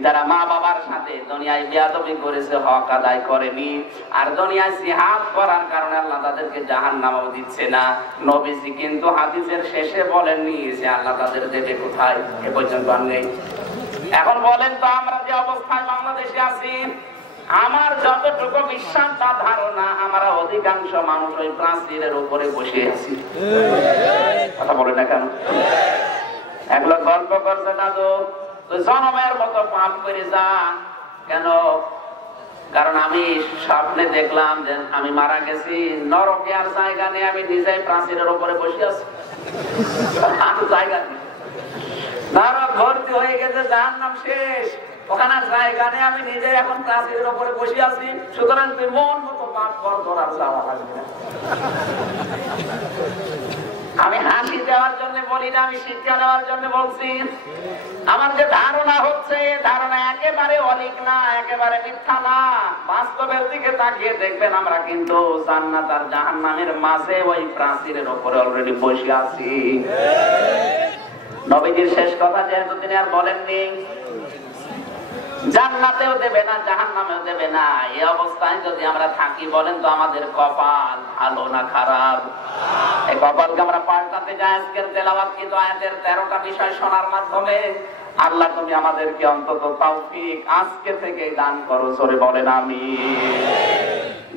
যারা মা বাবার সাথে দুনিয়ায় বেয়াদবি করেছে, হক আদায় করেনি, আর দুনিয়ায় জিহাদ করার কারণে আল্লাহ তাদেরকে জাহান্নামও দিচ্ছে না। নবীজি কিন্তু হাদিসের শেষে বলেননি যে আল্লাহ তাদের দেবে কোথায়, এ পর্যন্ত আর নেই। এখন বলেন তো, আমরা যে অবস্থায় বাংলাদেশে আছি, আমার যতটুকু বিশ্বাস বা ধারণা, আমরা অধিকাংশ মানুষ ওই প্রাচীরের উপরে বসে আছি। কথা বলে না কেন? একলা গল্প করছে দাদু জনমের মতো পাপ করে যান কেন? কারণ আমি স্বপ্নে দেখলাম যে আমি মারা গেছি, নরকে আর জায়গা নেই, আমি নিজেই প্রাচীরের উপরে বসে আছি, আর জায়গা নেই, নরক ভর্তি হয়ে গেছে, জাহান্নাম শেষ, ওখানে জায়গা নেই, আমি নিজে এখন প্রাচীরের উপরে বসে আছি। সুতরাং তুই মন মতো পাপ কর, তোর আর যাওয়া লাগবে না। আমি হাসি দেওয়ার জন্য বলি না, আমি শিক্ষা দেওয়ার জন্য বলছি। আমার যে ধারণা হচ্ছে, ধারণা একেবারে অলিক না, একেবারে মিথ্যা না। বাস্তবের দিকে তাকিয়ে দেখবেন আমরা কিন্তু জান্নাত আর জাহান্নামের মাঝে ওই প্রাচীরের উপরে অলরেডি বসে আছি। নবীজির শেষ কথা যেহেতু তিনি আর বলেননি, জান্নাতেও দেবে না, জাহান্নামেও দেবে না, এই অবস্থায় যদি আমরা থাকি, বলেন তো আমাদের কপাল ভালো না খারাপ? এই কপালকে আমরা পাল্টাতে যাই আজকের তেলাওয়াতকৃত আয়াতের 13টা বিষয় শোনার মাধ্যমে। আল্লাহ তুমি আমাদেরকে অন্তত তৌফিক আজকে থেকেই দান করো, জোরে বলেন আমিন।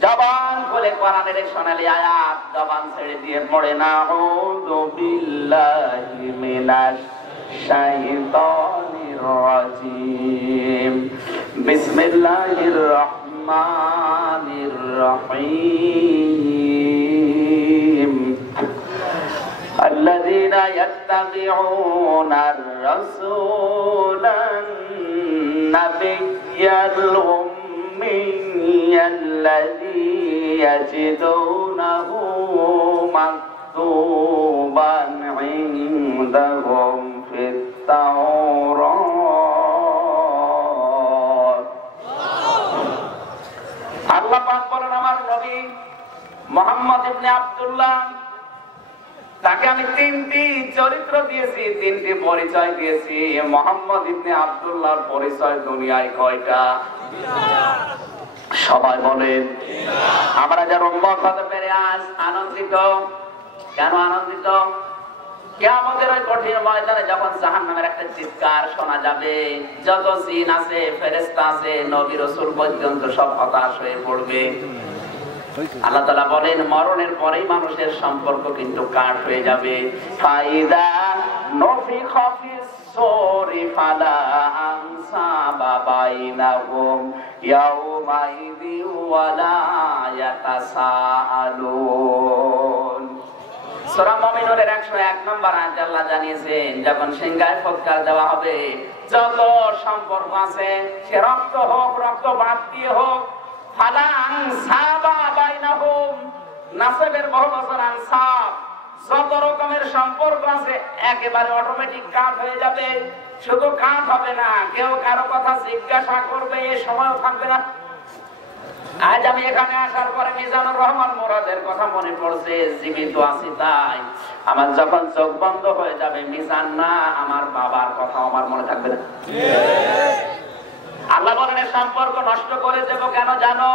জবান খুলে কোরআনের সোনালী আয়াত জবান ছেড়ে দিয়ে পড়ে না, আউযু বিল্লাহি মিনাশ শাইতানির রাজিম, বিসমিল্লাহির রহমানির রহিম। الذين يتبعون الرسول النبي الأمي الذي يجدونه مكتوبا عندهم في التوراة পাক বলেন আমার নবী মুহাম্মদ ইবনে আব্দুল্লাহ, তাকে আমি তিনটি চরিত্র দিয়েছি, তিনটি পরিচয় দিয়েছি। মুহাম্মদ ইবনে আব্দুল্লাহর পরিচয় দুনিয়ায় কয়টা? সবাই বলেন। আমরা যারা উম্মত হতে পেরে আজ আনন্দিত। কেন আনন্দিত? কিয়ামতের ওই কঠিন ময়দানে যখন জাহান্নামের একটা চিৎকার শোনা যাবে, যত জিন আছে, ফেরেশতা আছে, নবী রাসূল পর্যন্ত সব হতাশ হয়ে পড়বে। আল্লাহ তাআলা বলেন মরণের পরেই মানুষের সম্পর্ক কিন্তু কাট হয়ে যাবে। ফাইদা নফিখা ফিস সূরি ফালা আনসাবা বাইনাহুম ইয়াউমাইযি ওয়ালা ইয়াতাসাআলুন। সূরা মুমিনুনের 101 নম্বর আয়াতে আল্লাহ জানিয়েছেন যখন সিংহায় ফটকার দেওয়া হবে, যত সম্পর্ক আছে, সে রক্ত হোক, রক্ত বাদ দিয়ে হোক, ফালা আনসাবা বাইনাহুম, নাসবের বহু বছর আনসাব, যত রকমের সম্পর্ক আছে একেবারে অটোমেটিক কাট হয়ে যাবে। শুধু কাট হবে না, কেউ কারো কথা জিজ্ঞাসা করবে এ সময়ও থাকবে না। আজ আমি এখানে আসার পরে মিজানুর রহমান মুরাদের কথা মনে পড়ছে, জীবিত আছি তাই। আমার যখন চোখ বন্ধ হয়ে যাবে, মিজান না, আমার বাবার কথা আমার মনে থাকবে না। আল্লাহ বলেন সম্পর্ক নষ্ট করে দেব কেন জানো?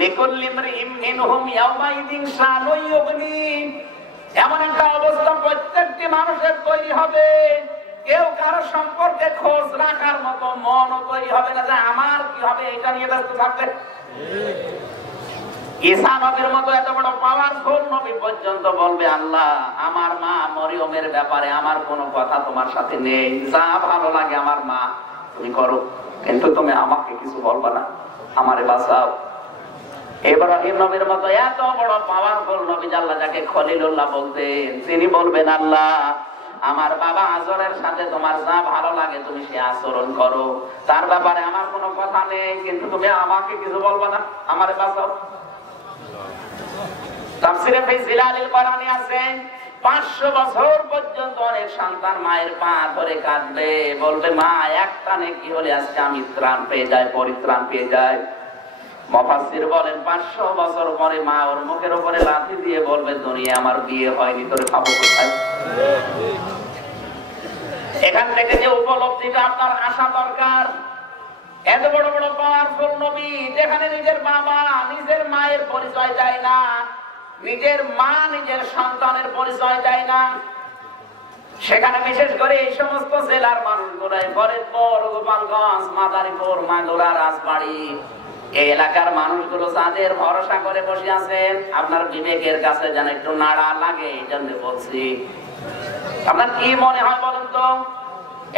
লিকুল্লি ইমরিইম মিনহুম ইয়াউমাইযিন শানুন ইউগনি, এমন একটা অবস্থা প্রত্যেকটি মানুষের তৈরি হবে, কেউ কারো সম্পর্কে খোঁজ রাখার মতো মনও তৈরি হবে না যে আমার কি হবে এটা নিয়ে ব্যস্ত থাকবে। ঈসা নবীর মতো এত বড় পাওয়ারফুল নবী পর্যন্ত বলবে আল্লাহ আমার মা মরিয়মের ব্যাপারে আমার কোনো কথা তোমার সাথে নেই, যা ভালো লাগে আমার মা তুমি করো, কিন্তু তুমি আমাকে কিছু বলবা না, আমারে বাঁচাও। ইব্রাহিম নবীর মতো এত বড় পাওয়ারফুল নবী আল্লাহ যাকে খলিলুল্লাহ বলতেন, তিনি বলবেন আল্লাহ আমার বাবা আজরের সাথে তোমার যা ভালো লাগে তুমি সে আচরণ করো, তার ব্যাপারে আমার কোনো কথা নেই, কিন্তু তুমি আমাকে কিছু বলবা না, আমারে বাঁচাও। তাফসীরে ফি জিলালিল কোরআনে আছে 500 বছর পর্যন্ত অনেক সন্তান মায়ের পা ধরে কাঁদবে, বলবে মা একটানে কি হলে আজকে আমি ত্রাণ পেয়ে যাই, পরিত্রাণ পেয়ে যাই। মুফাসসির বলেন 500 বছর পরে মা ওর মুখের উপরে লাথি দিয়ে বলবে দুনিয়া আমার বিয়ে হয়নি, তোরে খাবো কোথায়? এখান থেকে যে উপলব্ধিটা আপনার আসা দরকার, এত বড় বড় পাওয়ারফুল নবী যেখানে নিজের বাবা নিজের মায়ের পরিচয় দেয় না, নিজের মা নিজের সন্তানের পরিচয় দেয় না, সেখানে বিশেষ করে এই সমস্ত জেলার মানুষগুলাই ফরিদপুর, গোপালগঞ্জ, মাদারীপুর, মাগুরা, রাজবাড়ী, এই এলাকার মানুষগুলো যাদের ভরসা করে বসে আছেন, আপনার বিবেকের কাছে যেন একটু নাড়া লাগে, এই জন্য বলছি। আপনার কি মনে হয় বলেন তো,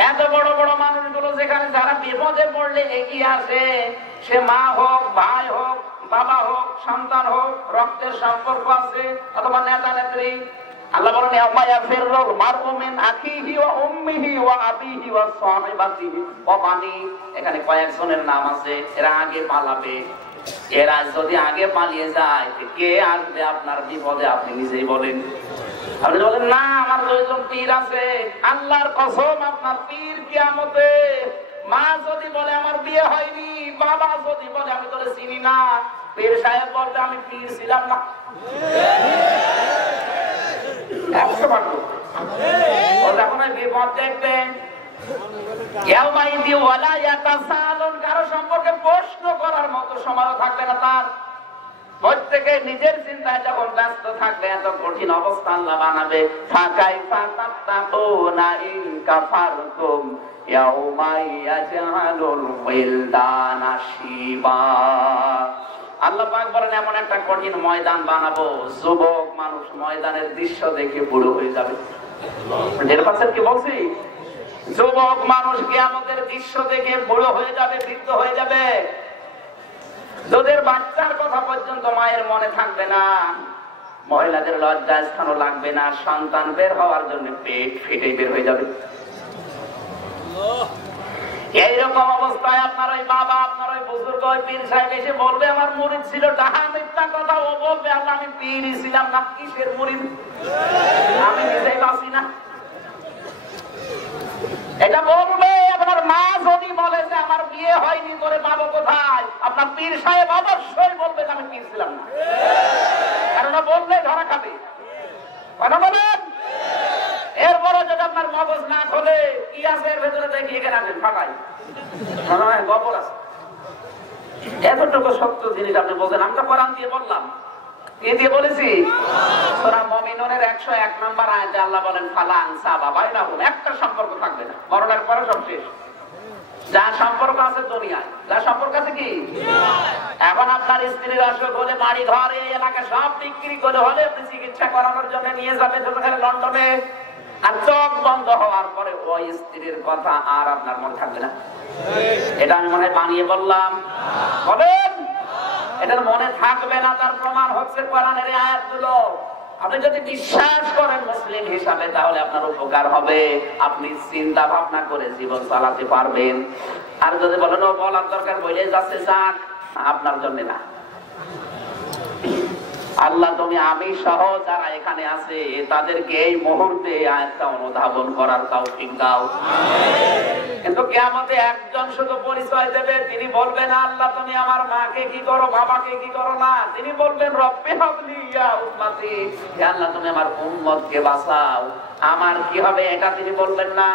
এত বড় বড় মানুষগুলো যেখানে যারা বিপদে পড়লে এগিয়ে আসে, সে মা হোক, ভাই হোক, বাবা হোক, সন্তান হোক, রক্তের সম্পর্ক আছে অথবা নেতা নেত্রী, আল্লাহ বলেন ইয়াউমা ইয়াফিরুল মারউ মিন আখিহি ওয়া উম্মিহি ওয়া আবিহি ওয়া সাহিবাতিহি ওয়া বানি, এখানে কয়েকজনের নাম আছে, এরা আগে পালাবে। এরা যদি আগে পালিয়ে যায়, কে আসবে আপনার বিপদে? আপনি নিজেই বলেন। আপনি বলেন না আমার দুইজন পীর আছে, আল্লাহর কসম আপনার পীর কিয়ামতে, মা যদি বলে আমার বিয়ে হয়নি, বাবা যদি বলে আমি তোরে চিনি না, পীর সাহেব বলবে আমি পীর ছিলাম না। বিপদ দেখবেন কারো সম্পর্কে প্রশ্ন করার মতো সময় থাকবে না তার, প্রত্যেকে নিজের চিন্তায় যখন ব্যস্ত থাকবে, এত কঠিন অবস্থা আল্লাহ বানাবে। আল্লাহ পাক বলেন এমন একটা কঠিন ময়দান বানাবো, যুবক মানুষ ময়দানের দৃশ্য দেখে বুড়ো হয়ে যাবে। কি বলছি? যুবক মানুষ কিয়ামতের দৃশ্য দেখে বুড়ো হয়ে যাবে, বৃদ্ধ হয়ে যাবে। যাদের বাচ্চার কথা পর্যন্ত মায়ের মনে থাকবে না, মহিলাদের লজ্জা স্থানও লাগবে না, সন্তান বের হওয়ার জন্য পেট ফেটে বের হয়ে যাবে। এইরকম অবস্থায় আপনার ওই বাবা, আপনার ওই বুজুর্গ, ওই পীর সাহেব এসে বলবে আমার মুরিদ ছিল, ডাহা মিথ্যা কথা। ও বলবে আল্লাহ আমি পীরই ছিলাম না, কিসের মুরিদ, আমি নিজেই বাঁচি না। এটা বলবে। আপনার মা যদি বলে যে আমার বিয়ে হয়নি করে পাবো কোথায়, আপনার পীর সাহেব অবশ্যই বলবে আমি পীর ছিলাম না, কারণ বললে ধরা খাবে। কথা বলেন। এরপরে যদি আপনার মগজ না খোলে, কি আছে এর ভেতরে দেখি এখানে আছেন ফাঁকাই গোবর আছে, এতটুকু সত্য জিনিস আপনি বলছেন। আমরা কোরআন দিয়ে বললাম, কি দিয়ে বলেছি? সূরা মুমিনুনের 101 নম্বর আয়াতে আল্লাহ বলেন ফালা আনসাবা বাইনাহুম, একটা সম্পর্ক থাকবে না, মরণের পরে সব শেষ। যা সম্পর্ক আছে দুনিয়ায়, যা সম্পর্ক আছে কি এখন আপনার স্ত্রীর অসুখ হলে বাড়ি ঘর এই এলাকা সব বিক্রি করে হলে আপনি চিকিৎসা করানোর জন্য নিয়ে যাবেন লন্ডনে, আর চোখ বন্ধ হওয়ার পরে ওই স্ত্রীর কথা আর আপনার মনে থাকবে না। এটা আমি মনে বানিয়ে বললাম? বলেন। এটার মনে থাকবে না, তার প্রমাণ হচ্ছে কোরআনের আয়াতগুলো। আপনি যদি বিশ্বাস করেন মুসলিম হিসাবে, তাহলে আপনার উপকার হবে, আপনি চিন্তা ভাবনা করে জীবন চালাতে পারবেন। আর যদি বলেন ও বলার দরকার বলে যাচ্ছে যাক, আপনার জন্য না। আল্লাহ তুমি আমি সহ যারা এখানে আছে তাদেরকে এই মুহূর্তে আয়াতটা অনুধাবন করার তৌফিক দাও। কিন্তু কিয়ামতে একজন শুধু পরিচয় দেবে, তিনি বলবেন আল্লাহ তুমি আমার মাকে কি করো, বাবাকে কি করো না। তিনি বলবেন রব্বি হাবলি ইয়া উম্মতি, হে আল্লাহ তুমি আমার উম্মতকে বাঁচাও। আমার কি হবে এটা তিনি বলবেন না।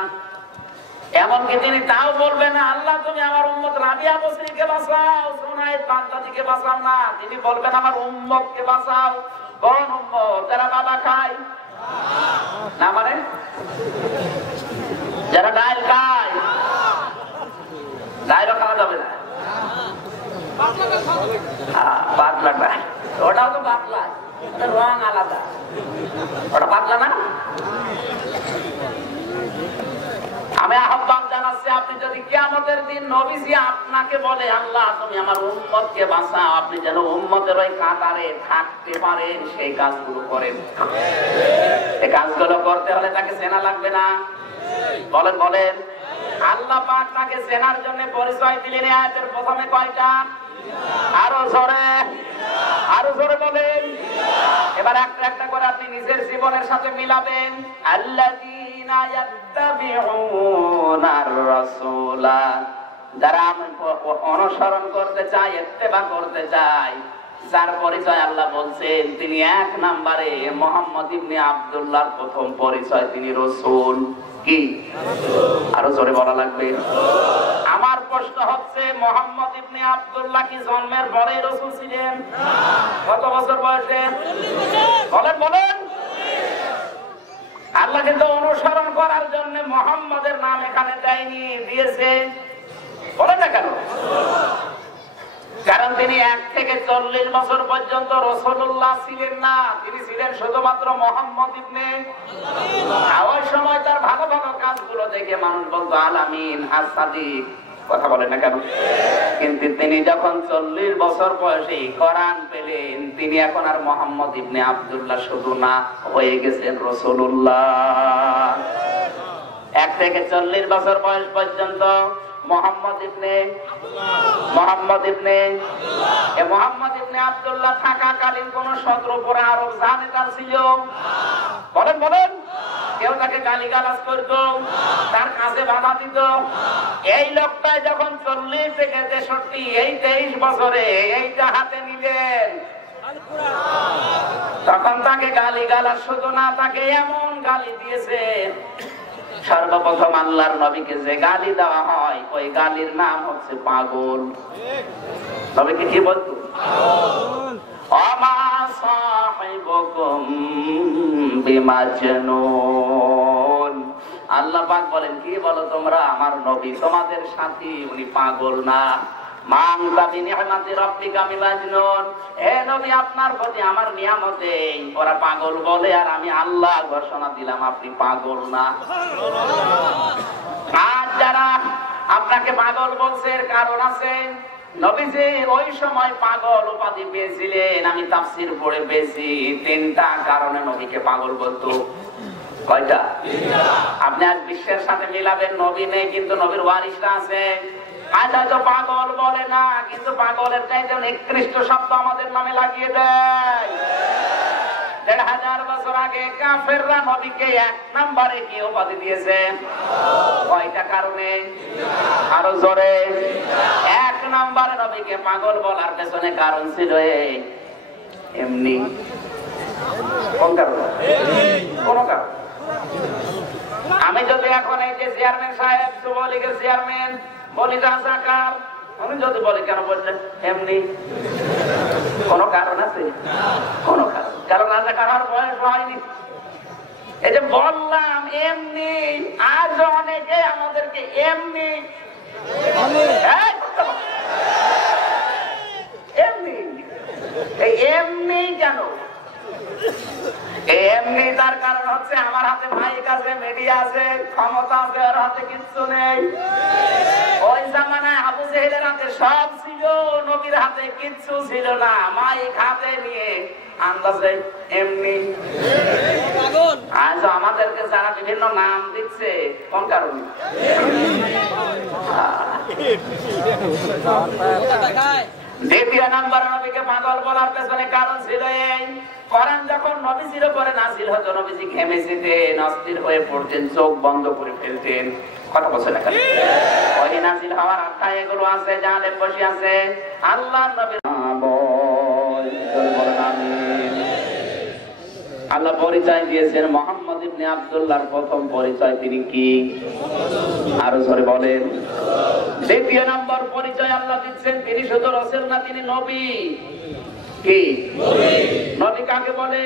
এমনকি তিনি তাও বলবেন না আল্লাহ তুমি আমার উম্মত রাবিয়া বসরিকে বাঁচাও, সুনাইদ বাগদাদিকে বাঁচাও না। তিনি বলবেন আমার উম্মতকে বাঁচাও। কোন উম্মত? যারা বাবা খায় না, মানে যারা ডাল খায়। ডালও খাওয়া যাবে না, পাতলা ডাল, ওটাও তো পাতলা, রং আলাদা, ওটা পাতলা না। আমি আহ্বান জানাচ্ছি, আপনি যদি কিয়ামতের দিন নবীজি আপনাকে বলে আল্লাহ তুমি আমার উম্মতকে বাঁচাও, আপনি যেন উম্মতের ওই কাতারে থাকতে পারেন, সেই কাজগুলো করেন। এই কাজগুলো করতে হলে তাকে চেনা লাগবে না? বলেন বলেন। আল্লাহ পাক তাকে চেনার জন্য পরিচয় দিলেন আয়াতের প্রথমে কয়টা? আরো জোরে, আরো জোরে বলেন। এবার একটা একটা করে আপনি নিজের জীবনের সাথে মিলাবেন। আল্লাযীনা ইয়াত্তাবিউনার রাসূলা, যারা অনুসরণ করতে চায়, ইত্তেবা করতে চায়, যার পরিচয় আল্লাহ বলছেন তিনি এক নম্বরে মুহাম্মদ ইবনে আব্দুল্লাহর প্রথম পরিচয় তিনি রাসূল। কি আরো জোরে বলা লাগবে? আমার প্রশ্ন হচ্ছে মুহাম্মদ ইবনে আব্দুল্লাহ কি জন্মের পরেই রাসূল ছিলেন? কত বছর বয়সে? বলেন বলেন। আল্লাহ কিন্তু অনুসরণ করার জন্য মুহাম্মদের নাম এখানে দেয়নি, দিয়েছে। বলেন না কেন? কারণ তিনি 1 থেকে 40 বছর পর্যন্ত রাসূলুল্লাহ ছিলেন না, তিনি ছিলেন শুধুমাত্র মুহাম্মদ ইবনে আব্দুল্লাহ। ওই সময় তার ভালো ভালো কাজগুলো দেখে মানুষ বলতো আল আমিন, আস-সাদিক। কথা বলেন না কেন? কিন্তু তিনি যখন 40 বছর বয়সে কোরআন পেলেন, তিনি এখন আর মুহাম্মদ ইবনে আব্দুল্লাহ শুধু না, হয়ে গেছেন রাসূলুল্লাহ। 1 থেকে 40 বছর বয়স পর্যন্ত মুহাম্মদ ইবনে আব্দুল্লাহ থাকাকালীন কোন শত্রুপুর আরব জানেদার ছিল? বলেন বলেন। কেউ তাকে গালিগালাজ করতো, তার কাছে বাধা দিত। এই লোকটাই যখন 40 থেকে 63 এই 23 বছরে এইটা হাতে নিলেন, তখন তাকে গালিগালাজ শুধু না, তাকে এমন গালি দিয়েছে। সর্বপ্রথম আল্লাহর নবীকে যে গালি দেওয়া হয়, ওই গালির নাম হচ্ছে পাগল। নবীকে কি বলতো? আমা সাহিবুকুম বিমাজনুন। আল্লাহ পাক বলেন কি বলো তোমরা, আমার নবী তোমাদের সাথী, উনি পাগল না। আপনার প্রতি আমার নিয়ামতে ওরা পাগল বলে, আর আমি আল্লাহ ঘোষণা দিলাম আপনি পাগল না। আর যারা আপনাকে পাগল বলছে এর কারণ আছে। নবীজি ওই সময় পাগল উপাধি পেয়েছিলেন, আমি তাফসীর পড়ে পেয়েছি 3টা কারণে নবীকে পাগল বলতো। কয়টা? আপনি আজ বিশ্বের সাথে মিলাবেন, নবী নেই কিন্তু নবীর ওয়ারিসরা আছে। আজ হয়তো পাগল বলে না, কিন্তু পাগলের চাইতে নিকৃষ্ট শব্দ আমাদের নামে লাগিয়ে দেয়। ১,৫০০ বছর আগে কাফেররা নবীকে ১ নম্বরে কি উপাধি দিয়েছে? কয়টা কারণে? আরো জোরে। ১ নম্বরে নবীকে পাগল বলার পেছনে কারণ ছিল এমনি। কোন কারণ? কোন কারণ? আমি যদি এখন এই যে চেয়ারম্যান সাহেব, যুবলীগের চেয়ারম্যান বলি রাজাকার, আমি যদি বলি কেন বললেন এমনি, কোন কারণ আছে? কোন কারণ? কারণ রাজাকার হওয়ার বয়স হয়নি। এই যে বললাম এমনি, আজ অনেকে আমাদেরকে এমনি এমনি এমনি কেন? এমনি তার কারণ হচ্ছে আমার হাতে মাইক আছে, মিডিয়া আছে, ক্ষমতা আছে, ওর হাতে কিচ্ছু নেই। ওই জামানায় আবু জেহেলের হাতে সব ছিল, নবীর হাতে কিচ্ছু ছিল না। মাইক হাতে নিয়ে আন্দাজে এমনি। আজ আমাদেরকে যারা বিভিন্ন নাম দিচ্ছে কোন কারণে? দ্বিতীয় নাম্বার নবীকে পাগল বলার পেছনে কারণ ছিল এই, কোরআন যখন নবীজির উপরে নাযিল হতো, নবীজি ঘেমে যেতেন, অস্থির হয়ে পড়তেন, চোখ বন্ধ করে ফেলতেন। কথা বলছে না কেন? ওই নাযিল হওয়ার আখ্যায় এগুলো আছে, জালে বসে আছে। আল্লাহর নবী আল্লাহ পরিচয় দিয়েছেন মুহাম্মদ ইবনে আব্দুল্লাহর প্রথম পরিচয় তিনি কি? আরো জোরে বলেন। দ্বিতীয় নম্বর পরিচয় আল্লাহ দিচ্ছেন তিনি শুধু রাসূল না, তিনি নবী। কি নবী কাকে বলে?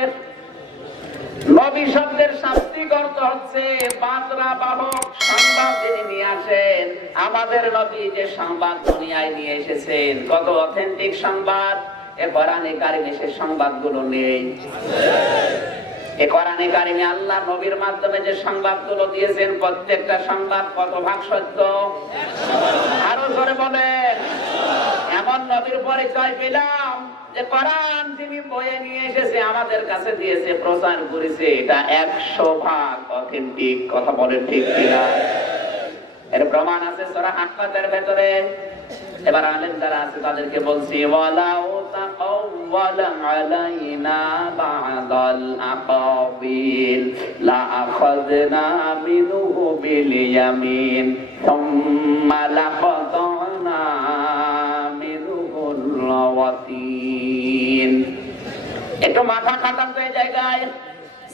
নবী শব্দের শাব্দিক অর্থ হচ্ছে বার্তা বাহক, সংবাদ যিনি নিয়ে আসেন। আমাদের নবী যে সংবাদ দুনিয়ায় নিয়ে এসেছেন, কত অথেন্টিক সংবাদ! এ কোরআনে কারিমে সে সংবাদগুলো নেই। এ কোরআনে কারিমে আল্লাহ নবীর মাধ্যমে যে সংবাদগুলো দিয়েছেন, প্রত্যেকটা সংবাদ কত ভাগ সত্য! আরো করে বলেন। এমন নবীর পরিচয় পেলাম যে কোরআন তিনি বয়ে নিয়ে এসেছে, আমাদের কাছে দিয়েছে, প্রচার করেছে, এটা 100% অথেন্টিক। কথা বলেন ঠিক কিনা? এর প্রমাণ আছে সূরা আহকাফের ভেতরে। এবার আলেম যারা আছে তাদেরকে বলছি, ওয়ালাউ তাকাওয়ালা আলাইনা বা'দাল আকাবিল লা আখাযনা মিনহু বিল ইয়ামিন সুম্মা লাকাতানা মিনহুল ওয়াতিন। একটু মাথা খাটান তো এই জায়গায়।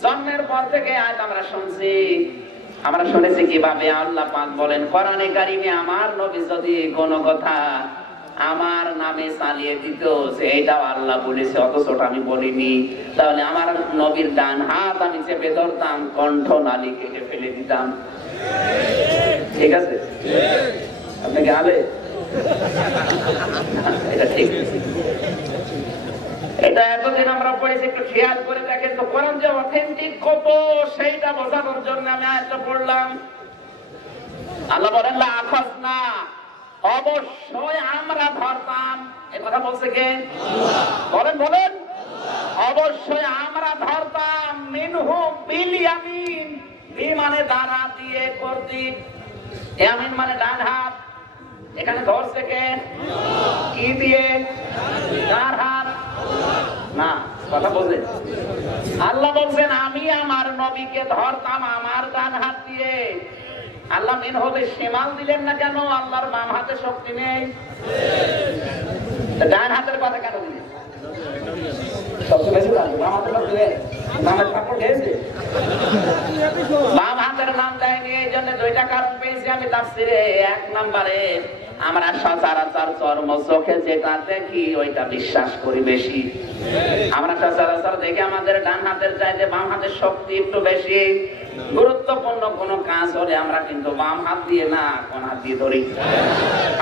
জন্মের পর থেকে আজ আমরা শুনেছি কিভাবে আল্লাহ পাক বলেন কোরআনে কারিমে, আমার নবী যদি কোনো কথা আমার নামে চালিয়ে দিত, এইটাও আল্লাহ বলেছে, অথচ ওটা আমি বলিনি, তাহলে আমার নবীর ডান হাত আমি চেপে ধরতাম, কণ্ঠ নালী কেটে ফেলে দিতাম। ঠিক আছে? আপনি কি আলে? এটা ঠিক। এটা এতদিন আমরা পড়েছি, একটু খেয়াল করে দেখেন তো কোরআন যে অথেন্টিক কত, সেইটা বোঝানোর জন্য আমি আয়াতটা পড়লাম। আল্লাহ বলেন লা আখাযনা, অবশ্যই আমরা ধরতাম। এই কথা বলছে কে? বলেন বলেন। অবশ্যই আমরা ধরতাম, মিনহু বিল ইয়ামিন, বি মানে দ্বারা, দিয়ে কর্তৃক, ইয়ামিন মানে ডান হাত। এখানে ধরছে কে? কি দিয়ে? কার হাত? না, কথা বলছেন। আল্লাহ বলছেন আমি আমার নবীকে ধরতাম আমার ডান হাত দিয়ে। আল্লাহ মেন হবে শিমাল দিলেন না কেন? আল্লাহর বাম হাতে শক্তি নেই, ডান হাতের কথা কেন দিলেন? বাম হাতের নাম দেয়নি, এই জন্য দুইটা কারণ পেয়েছি আমি তাফসিরে। 1 নম্বরে আমরা সচরাচর চর্ম চোখে যেটা দেখি ওইটা বিশ্বাস করি বেশি। আমরা সচরাচর দেখি আমাদের ডান হাতের চাইতে বাম হাতের শক্তি একটু বেশি। গুরুত্বপূর্ণ কোন কাজ হলে আমরা কিন্তু বাম হাত দিয়ে না, কোন হাত দিয়ে ধরি।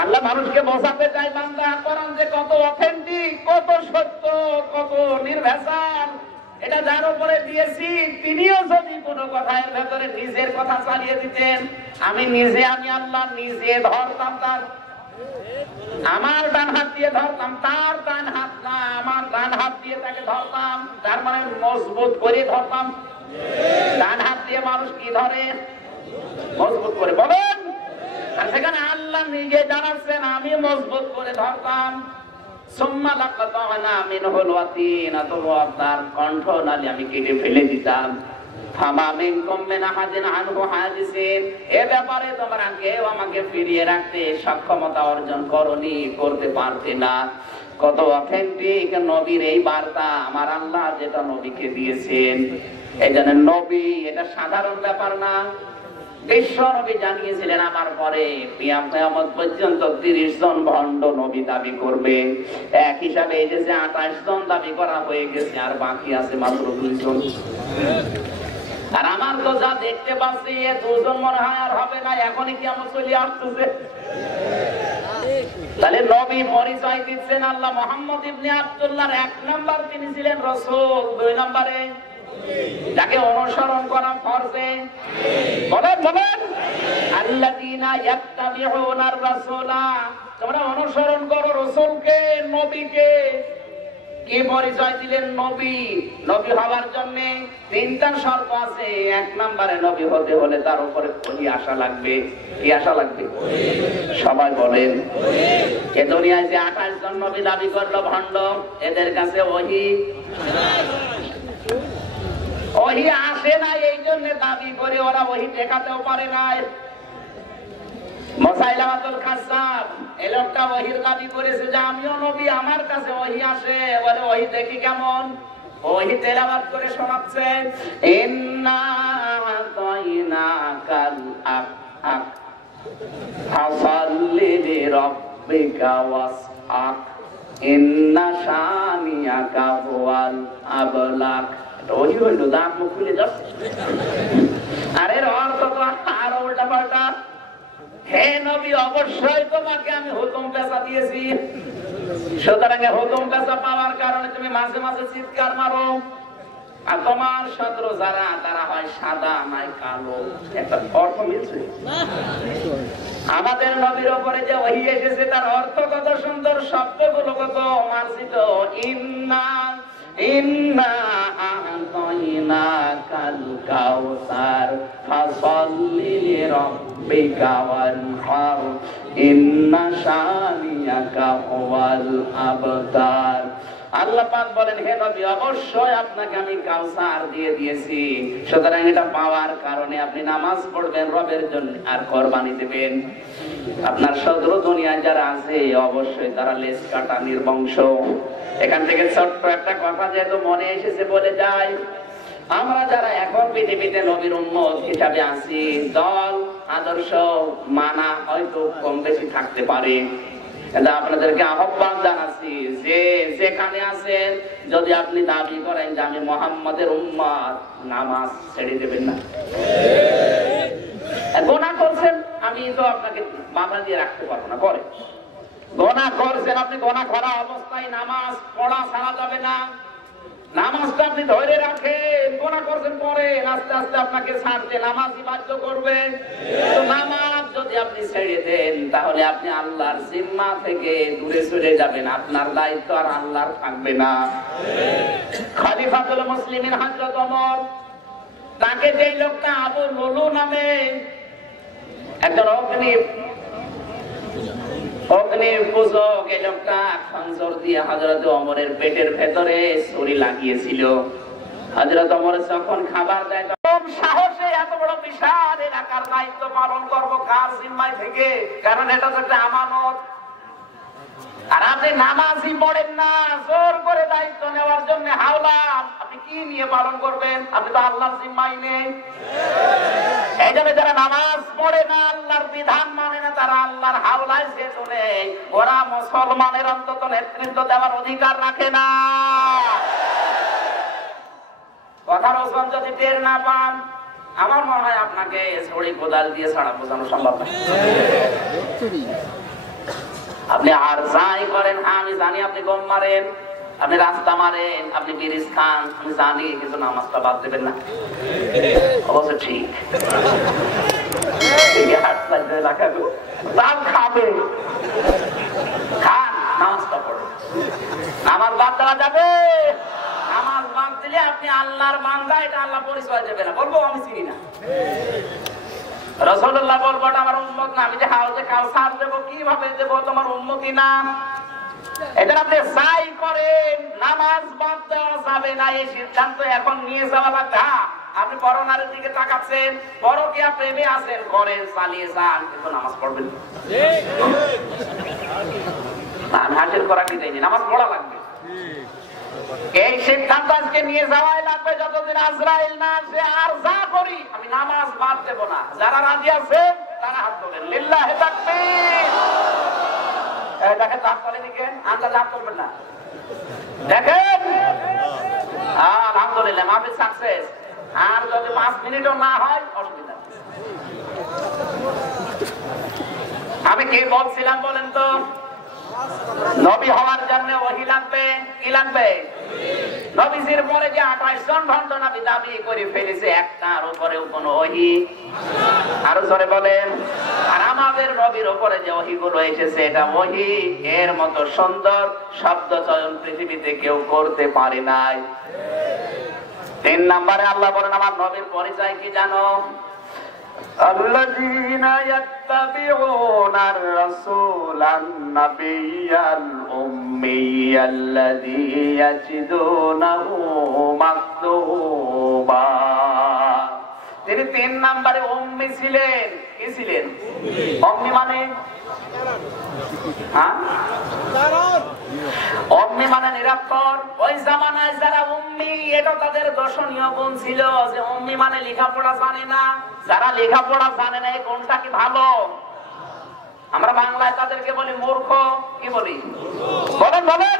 আল্লাহ মানুষকে বোঝাতে চাই বান্দা কোরআন যে কত অথেন্টিক, কত সত্য, কত নির্ভেজাল। এটা যার উপরে দিয়েছি তিনিও যদি কোনো কথার ভেতরে নিজের কথা চালিয়ে দিতেন, আমি আল্লাহ নিজে ধরতাম, তার আমার ডান হাত দিয়ে ধরতাম, তার ডান হাত না, আমার ডান হাত দিয়ে তাকে ধরতাম। তার মানে মজবুত করে ধরতাম। ডান হাত দিয়ে মানুষ কি ধরে? মজবুত করে, বলেন। আর সেখানে আল্লাহ নিজে জানাচ্ছেন আমি মজবুত করে ধরতাম। সুম্মা লাকাতানা মিনহুল ওয়াতিন, অতঃপর তার কণ্ঠ নালী আমি কেটে ফেলে দিতাম। ফামা মিনকুম মিন আহাদিন আনহু হাজিসিন, এ ব্যাপারে তোমরা কেউ আমাকে ফিরিয়ে রাখতে সক্ষমতা অর্জন করনি, করতে পারতে না। কত অথেন্টিক নবীর এই বার্তা, আমার আল্লাহ যেটা নবীকে দিয়েছেন। এই জন্য নবী এটা সাধারণ ব্যাপার না। বিশ্ব নবী জানিয়েছিলেন আমার পরে কিয়ামত পর্যন্ত 30 জন ভণ্ড নবী দাবি করবে। এক হিসাবে এই যে 28 জন দাবি করা হয়ে গেছে, আর বাকি আছে মাত্র 2 জন। আর আমার তো যা দেখতে পাচ্ছি, এ 2 জন মনে হয় আর হবে না, এখনই কিয়ামত চলে আসতেছে। তাহলে নবী পরিচয় দিচ্ছেন আল্লাহ মুহাম্মদ ইবনে আব্দুল্লাহর 1 নাম্বার তিনি ছিলেন রাসূল, 2 নম্বরে যাকে অনুসরণ করা ফরজে। বলেন বলেন, আল্লাযীনা ইয়াত্তাবিউনার রাসূলা, তোমরা অনুসরণ করো রাসূলকে, নবীকে। কি পরিচয় দিলেন? নবী। নবী হওয়ার জন্য 3টা শর্ত আছে। 1 নম্বরে নবী হতে হলে তার উপরে ওহী আসা লাগবে। কি আসা লাগবে? সবাই বলেন। এই দুনিয়ায় যে 28 জন নবী দাবি করলো ভণ্ড, এদের কাছে ওহী আসে না, এই জন্য দাবি করে ওরা ওহী দেখাতেও পারে না। মুসাইলামাতুল কাজ্জাব, এই লোকটা ওহীর দাবি করেছে যে আমিও নবী, আমার কাছে ওহী আসে। বলে ওহী দেখি কেমন? ওহী তেলাওয়াত করে শোনাচ্ছে, ইন্না আতাইনাকাল আক ফাসাল্লি লিরাব্বিকা ওয়াসআক ইন্না শানিয়াকা হুয়াল আবলাক। ওহী হইল, দাঁত মুখ খুলে যাচ্ছে। আরে অর্থ তো আরো উল্টা পাল্টা। হে নবী, অবশ্যই তোমাকে আমি হুকুম পেশা দিয়েছি, সুতরাং হুকুম পেশা পাওয়ার কারণে তুমি মাঝে মাঝে চিৎকার মারো। আর তোমার শত্রু যারা, তারা হয় সাদা নয় কালো। একটা অর্থ মিলছে। আমাদের নবীর উপরে যে ওহী এসেছে তার অর্থ কত সুন্দর, শব্দগুলো কত মার্জিত। ইন্না ইন্না আতাইনাকাল কাউসার ফাসাল্লি লিরাব্বিকা ওয়ানহার ইন্না শানিয়াকা হুয়াল আবতার। আল্লাহ পাক বলেন, হে নবী, অবশ্যই আপনাকে আমি কাউসার দিয়ে দিয়েছি, সুতরাং এটা পাওয়ার কারণে আপনি নামাজ পড়বেন রবের জন্য আর কোরবানি দেবেন। আপনার শত্রু দুনিয়ায় যারা আছে, অবশ্যই তারা লেজ কাটা নির্বংশ। এখান থেকে ছোট্ট একটা কথা যেহেতু মনে এসেছে বলে যাই, আমরা যারা এখন পৃথিবীতে নবীর উম্মত হিসাবে আছি, দল আদর্শ মানা হয়তো কম বেশি থাকতে পারে, আপনাদেরকে আহ্বান জানাচ্ছি যে যেখানে আছেন, যদি আপনি দাবি করেন যে আমি মুহাম্মাদের উম্মত, নামাজ ছেড়ে দেবেন না। গুনাহ করছেন, আমি তো আপনাকে বাধা দিয়ে রাখতে পারবো না। করে গুনাহ করছেন আপনি, গুনাহ করা অবস্থায় নামাজ পড়া ছাড়া যাবে না। নামাজটা আপনি ধরে রাখেন, গুনাহ করছেন পরে আস্তে আস্তে আপনাকে ছাড়তে নামাজই বাধ্য করবে। তো নামাজ যদি আপনি ছেড়ে দেন, তাহলে আপনি আল্লাহর জিম্মা থেকে দূরে চলে যাবেন, আপনার দায়িত্ব আর আল্লাহর থাকবে না। খলিফাতুল মুসলিমিন হযরত ওমর, তাকে যেই লোকটা আবু লুলু নামে একজন অগ্নির পূজক, এই লোকটা খঞ্জর দিয়ে হযরত ওমরের পেটের ভেতরে ছুরি লাগিয়েছিল। হযরত ওমর যখন খাবার দেয়, তখন সাহসে এত বড় বিশাল এলাকার দায়িত্ব পালন করবো কার জিম্মায় থেকে? কারণ এটা তো একটা আমানত। আর আপনি নামাজই পড়েন না, জোর করে দায়িত্ব নেওয়ার জন্য হাওলা, আপনি কি নিয়ে পালন করবেন? আপনি তো আল্লাহর জিম্মায় নেই। এই জন্য যারা নামাজ পড়ে না, আল্লাহর বিধান মানে না, তারা আল্লাহর হাওলায় যেতে নেই। ওরা মুসলমানের অন্তত নেতৃত্ব দেওয়ার অধিকার রাখে না। কথার ওজন যদি টের না পান, আমার মনে হয় আপনাকে ছড়ি কোদাল দিয়ে ছাড়া বোঝানো সম্ভব না। আপনি আর যাই করেন, আমি জানি আপনি গম মারেন, আপনি রাস্তা মারেন, আপনি ব্রিজ খান, আমি জানি, কিন্তু নামাজটা বাদ দেবেন না। অবশ্য ঠিক খাবে, খান, নামাজটা পড়ে। নামাজ বাদ দেওয়া যাবে? নামাজ বাদ দিলে আপনি আল্লাহর বান্দা, এটা আল্লাহ পরিচয় দেবে না। বলবো আমি চিনি না, রাসূলুল্লাহ বলবো আমার উম্মত না। আমি যে হাউজে কাউসার দেবো, কিভাবে দেবো? তোমার উম্মতি না। এটা আপনি যাই করেন নামাজ বাদ দেওয়া যাবে না, এই সিদ্ধান্ত এখন নিয়ে যাওয়া লাগবে। আপনি পরনারীর দিকে তাকাচ্ছেন, পরকীয়া প্রেমে আছেন, করেন, চালিয়ে যান, কিন্তু নামাজ পড়বেন। আমি হাসিল করা কি যাইনি, নামাজ পড়া লাগবে। এই সিদ্ধান্ত আজকে নিয়ে যাওয়াই লাগবে, যতদিন আজরাইল না আসে। আর যা করি আমি নামাজ বাদ দেব না। যারা রাজি আছেন তারা হাত তোলেন, লিল্লাহি তাকবীর। দেখেন হাত তোলেন, আন্দাজ হাত তুলবেন না, দেখেন। আলহামদুলিল্লাহ, মাহফিল সাকসেস। আর যদি 5 মিনিটও না হয় অসুবিধা। আমি কি বলছিলাম বলেন তো? নবী হওয়ার জন্য ওহী লাগবে। কি লাগবে? নবীজির পরে যে 28 জন ভণ্ড নবী দাবি করে ফেলেছে, একটার উপরেও কোনো ওহী, আরো জোরে বলেন। আর আমাদের নবীর উপরে যে ওহীগুলো এসেছে, এটা ওহী এর মতো সুন্দর শব্দ চয়ন পৃথিবীতে কেউ করতে পারে নাই। 3 নম্বরে আল্লাহ বলেন আমার নবীর পরিচয় কি জানো? আল্লাযীনা ইয়াত্তাবিউনার রাসূলান নাবিয়্যাল উম্মিয়াল্লাযী ইয়াজিদুনাহু মাকতুবা। তিনি 3 নম্বরে উম্মি ছিলেন। কি ছিলেন? উম্মি মানে উম্মি মানে নিরক্ষর। ওই জামানায় যারা উম্মি, এটা তাদের দর্শনীয় গুণ ছিল যে উম্মি মানে লেখাপড়া জানে না। যারা লেখাপড়া জানে না, এই গুণটা কি ভালো? আমরা বাংলায় তাদেরকে বলি মূর্খ। কি বলি? বলেন বলেন।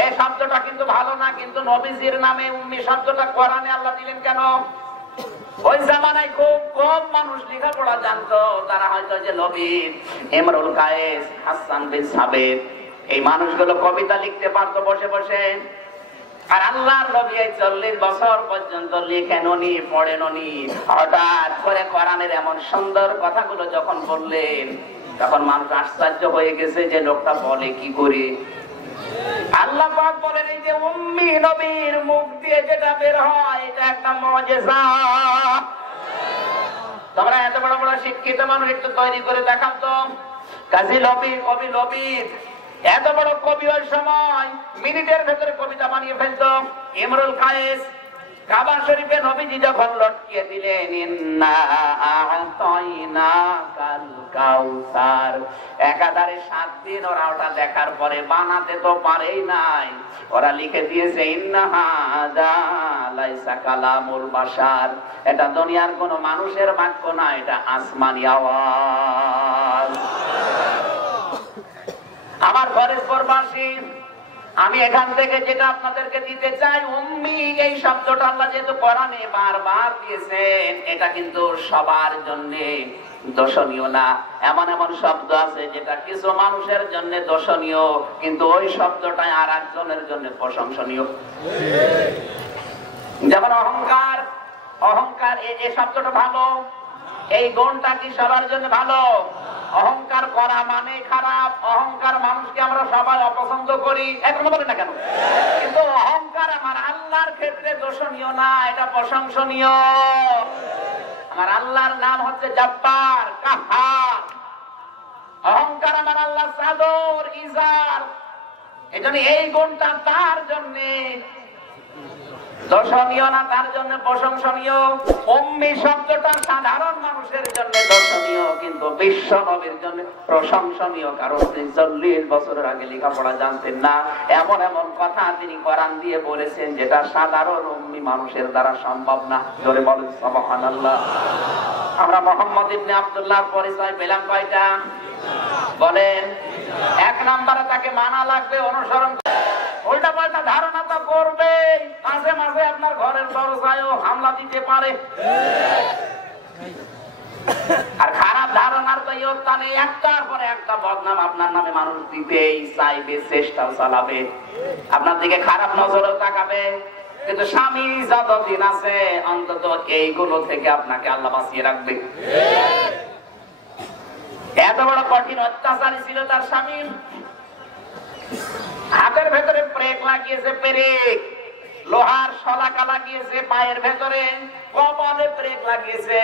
এই শব্দটা কিন্তু ভালো না, কিন্তু নবীজির নামে উম্মি শব্দটা কোরআনে আল্লাহ দিলেন কেন? ওই জামানায় খুব কম মানুষ লেখাপড়া জানতো। তারা হয়তো যে নবীর ইমরুল কায়েস, হাসান বিন সাবিত, এই মানুষগুলো কবিতা লিখতে পারতো বসে বসে। আর আল্লাহর নবী 40 বছর পর্যন্ত লিখেননি, পড়েননি। হঠাৎ করে কোরআনের এমন সুন্দর কথাগুলো যখন বললেন, তখন মানুষ আশ্চর্য হয়ে গেছে যে লোকটা বলে কি করে। আল্লাহ পাক বলেন এই যে উম্মি নবীর মুখ দিয়ে যেটা বের হয়, এটা একটা মুজিজা। তোমরা এত বড় বড় শিক্ষিত মানুষ একটু তৈরি করে দেখাও তো। কাজী লবির, কবি লবির, এত বড় কবি ওই সময় মিনিটের ভেতরে কবিতা বানিয়ে ফেলতো। ইমরুল কায়েস কাবা শরীফে নবীজি যখন লটকিয়ে দিলেন ইন্না আ'তাইনাকাল কাউসার, একাধারে 7 দিন ওরা ওটা দেখার পরে বানাতে তো পারেই নাই, ওরা লিখে দিয়েছে ইন্না হাযা লাইসা কালামুল বাশার, এটা দুনিয়ার কোন মানুষের বাক্য না, এটা আসমানি আওয়াজ। আমার ফরিদপুরবাসী, আমি এখান থেকে যেটা আপনাদেরকে দিতে চাই, উম্মি এই শব্দটা আল্লাহ যেহেতু কোরআনে বারবার দিয়েছেন, এটা কিন্তু সবার জন্য দর্শনীয় না। এমন এমন শব্দ আছে যেটা কিছু মানুষের জন্য দর্শনীয়, কিন্তু ওই শব্দটাই আর একজনের জন্য প্রশংসনীয়। যেমন অহংকার। অহংকার এই শব্দটা ভালো, এই গুণটা কি সবার জন্য ভালো? অহংকার করা মানে খারাপ। অহংকার মানুষকে আমরা সবাই অপছন্দ করি, এখন বলে না কেন? কিন্তু অহংকার আমার আল্লাহর ক্ষেত্রে দর্শনীয় না, এটা প্রশংসনীয়। আমার আল্লাহর নাম হচ্ছে জব্বার, কাহার। অহংকার আমার আল্লাহ চাদর, ইজার। এজন্য এই গুণটা তার জন্য দর্শনীয় না, তার জন্য প্রশংসনীয়। উম্মি শব্দটা সাধারণ মানুষের জন্য দর্শনীয়, কিন্তু বিশ্ব নবীর জন্য প্রশংসনীয়, কারণ তিনি 40 বছরের আগে লেখাপড়া জানতেন না। এমন এমন কথা তিনি কোরআন দিয়ে বলেছেন যেটা সাধারণ উম্মি মানুষের দ্বারা সম্ভব না। জোরে বলেন সুবহানাল্লাহ। আমরা মুহাম্মদ ইবনে আব্দুল্লাহর পরিচয় পেলাম কয়টা? বলেন। 1 নম্বরে তাকে মানা লাগবে, অনুসরণ। উল্টা পাল্টা ধারণা তো করবে, মাঝে মাঝে আপনার ঘরের দরজায়ও হামলা দিতে পারে। আর খারাপ ধারণার তো ইয়ত্তা নেই, একটার পরে একটা বদনাম আপনার নামে মানুষ দিতেই চাইবে, চেষ্টাও চালাবে, আপনার দিকে খারাপ নজরও তাকাবে। কিন্তু স্বামী যতদিন আছে অন্তত এইগুলো থেকে আপনাকে আল্লাহ বাঁচিয়ে রাখবে। এত বড় কঠিন অত্যাচারী ছিল তার স্বামী। হাতের ভেতরে ব্রেক লাগিয়েছে, পেরেক, লোহার শলাকা লাগিয়েছে পায়ের ভেতরে, কপালে ব্রেক লাগিয়েছে,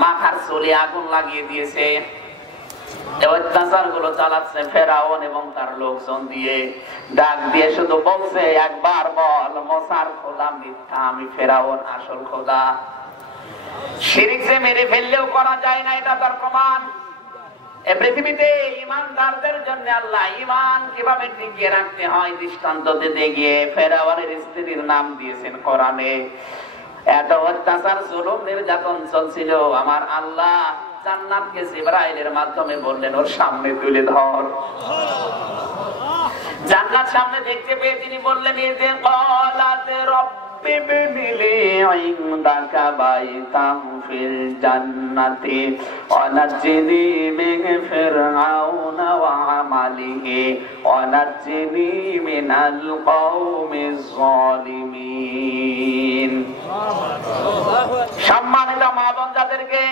মাথার চুলে আগুন লাগিয়ে দিয়েছে। অত্যাচার গুলো চালাচ্ছে ফেরাউন এবং তার লোকজন দিয়ে, ডাক দিয়ে শুধু বলছে একবার বল মুসার খোদা মিথ্যা, আমি ফেরাউন আসল খোদা। শিরক যে মেরে ফেললেও করা যায় না, এটা তার প্রমাণ। এই পৃথিবীতে ঈমানদারদের জন্য আল্লাহ ঈমান কিভাবে টিকিয়ে রাখতে হয় দৃষ্টান্ত দিতে গিয়ে ফেরাউনের স্ত্রীর নাম দিয়েছেন কোরআনে। এত অত্যাচার জুলুম নির্যাতন চলছিল, আমার আল্লাহ জান্নাতকে জিবরাইলের মাধ্যমে বললেন ওর সামনে তুলে ধর। জান্নাত সামনে দেখতে পেয়ে তিনি বললেন ইযে ক্বালাত রাব্বি ইবনি লি ইনদাকা বাইতান ফিল জান্নাতি ওয়া নাজ্জিনি মিন ফিরআউনা ওয়া আমালিহি ওয়া নাজ্জিনি মিনাল কওমিজ যালিমিন। সম্মানিত মা বোন যাদেরকে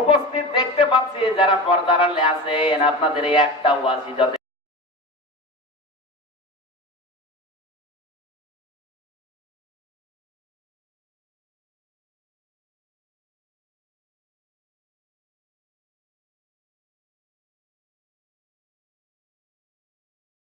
উপস্থিত দেখতে পাচ্ছি, যারা পর্দার আড়ালে আছেন, আপনাদের এই একটা ওয়াজি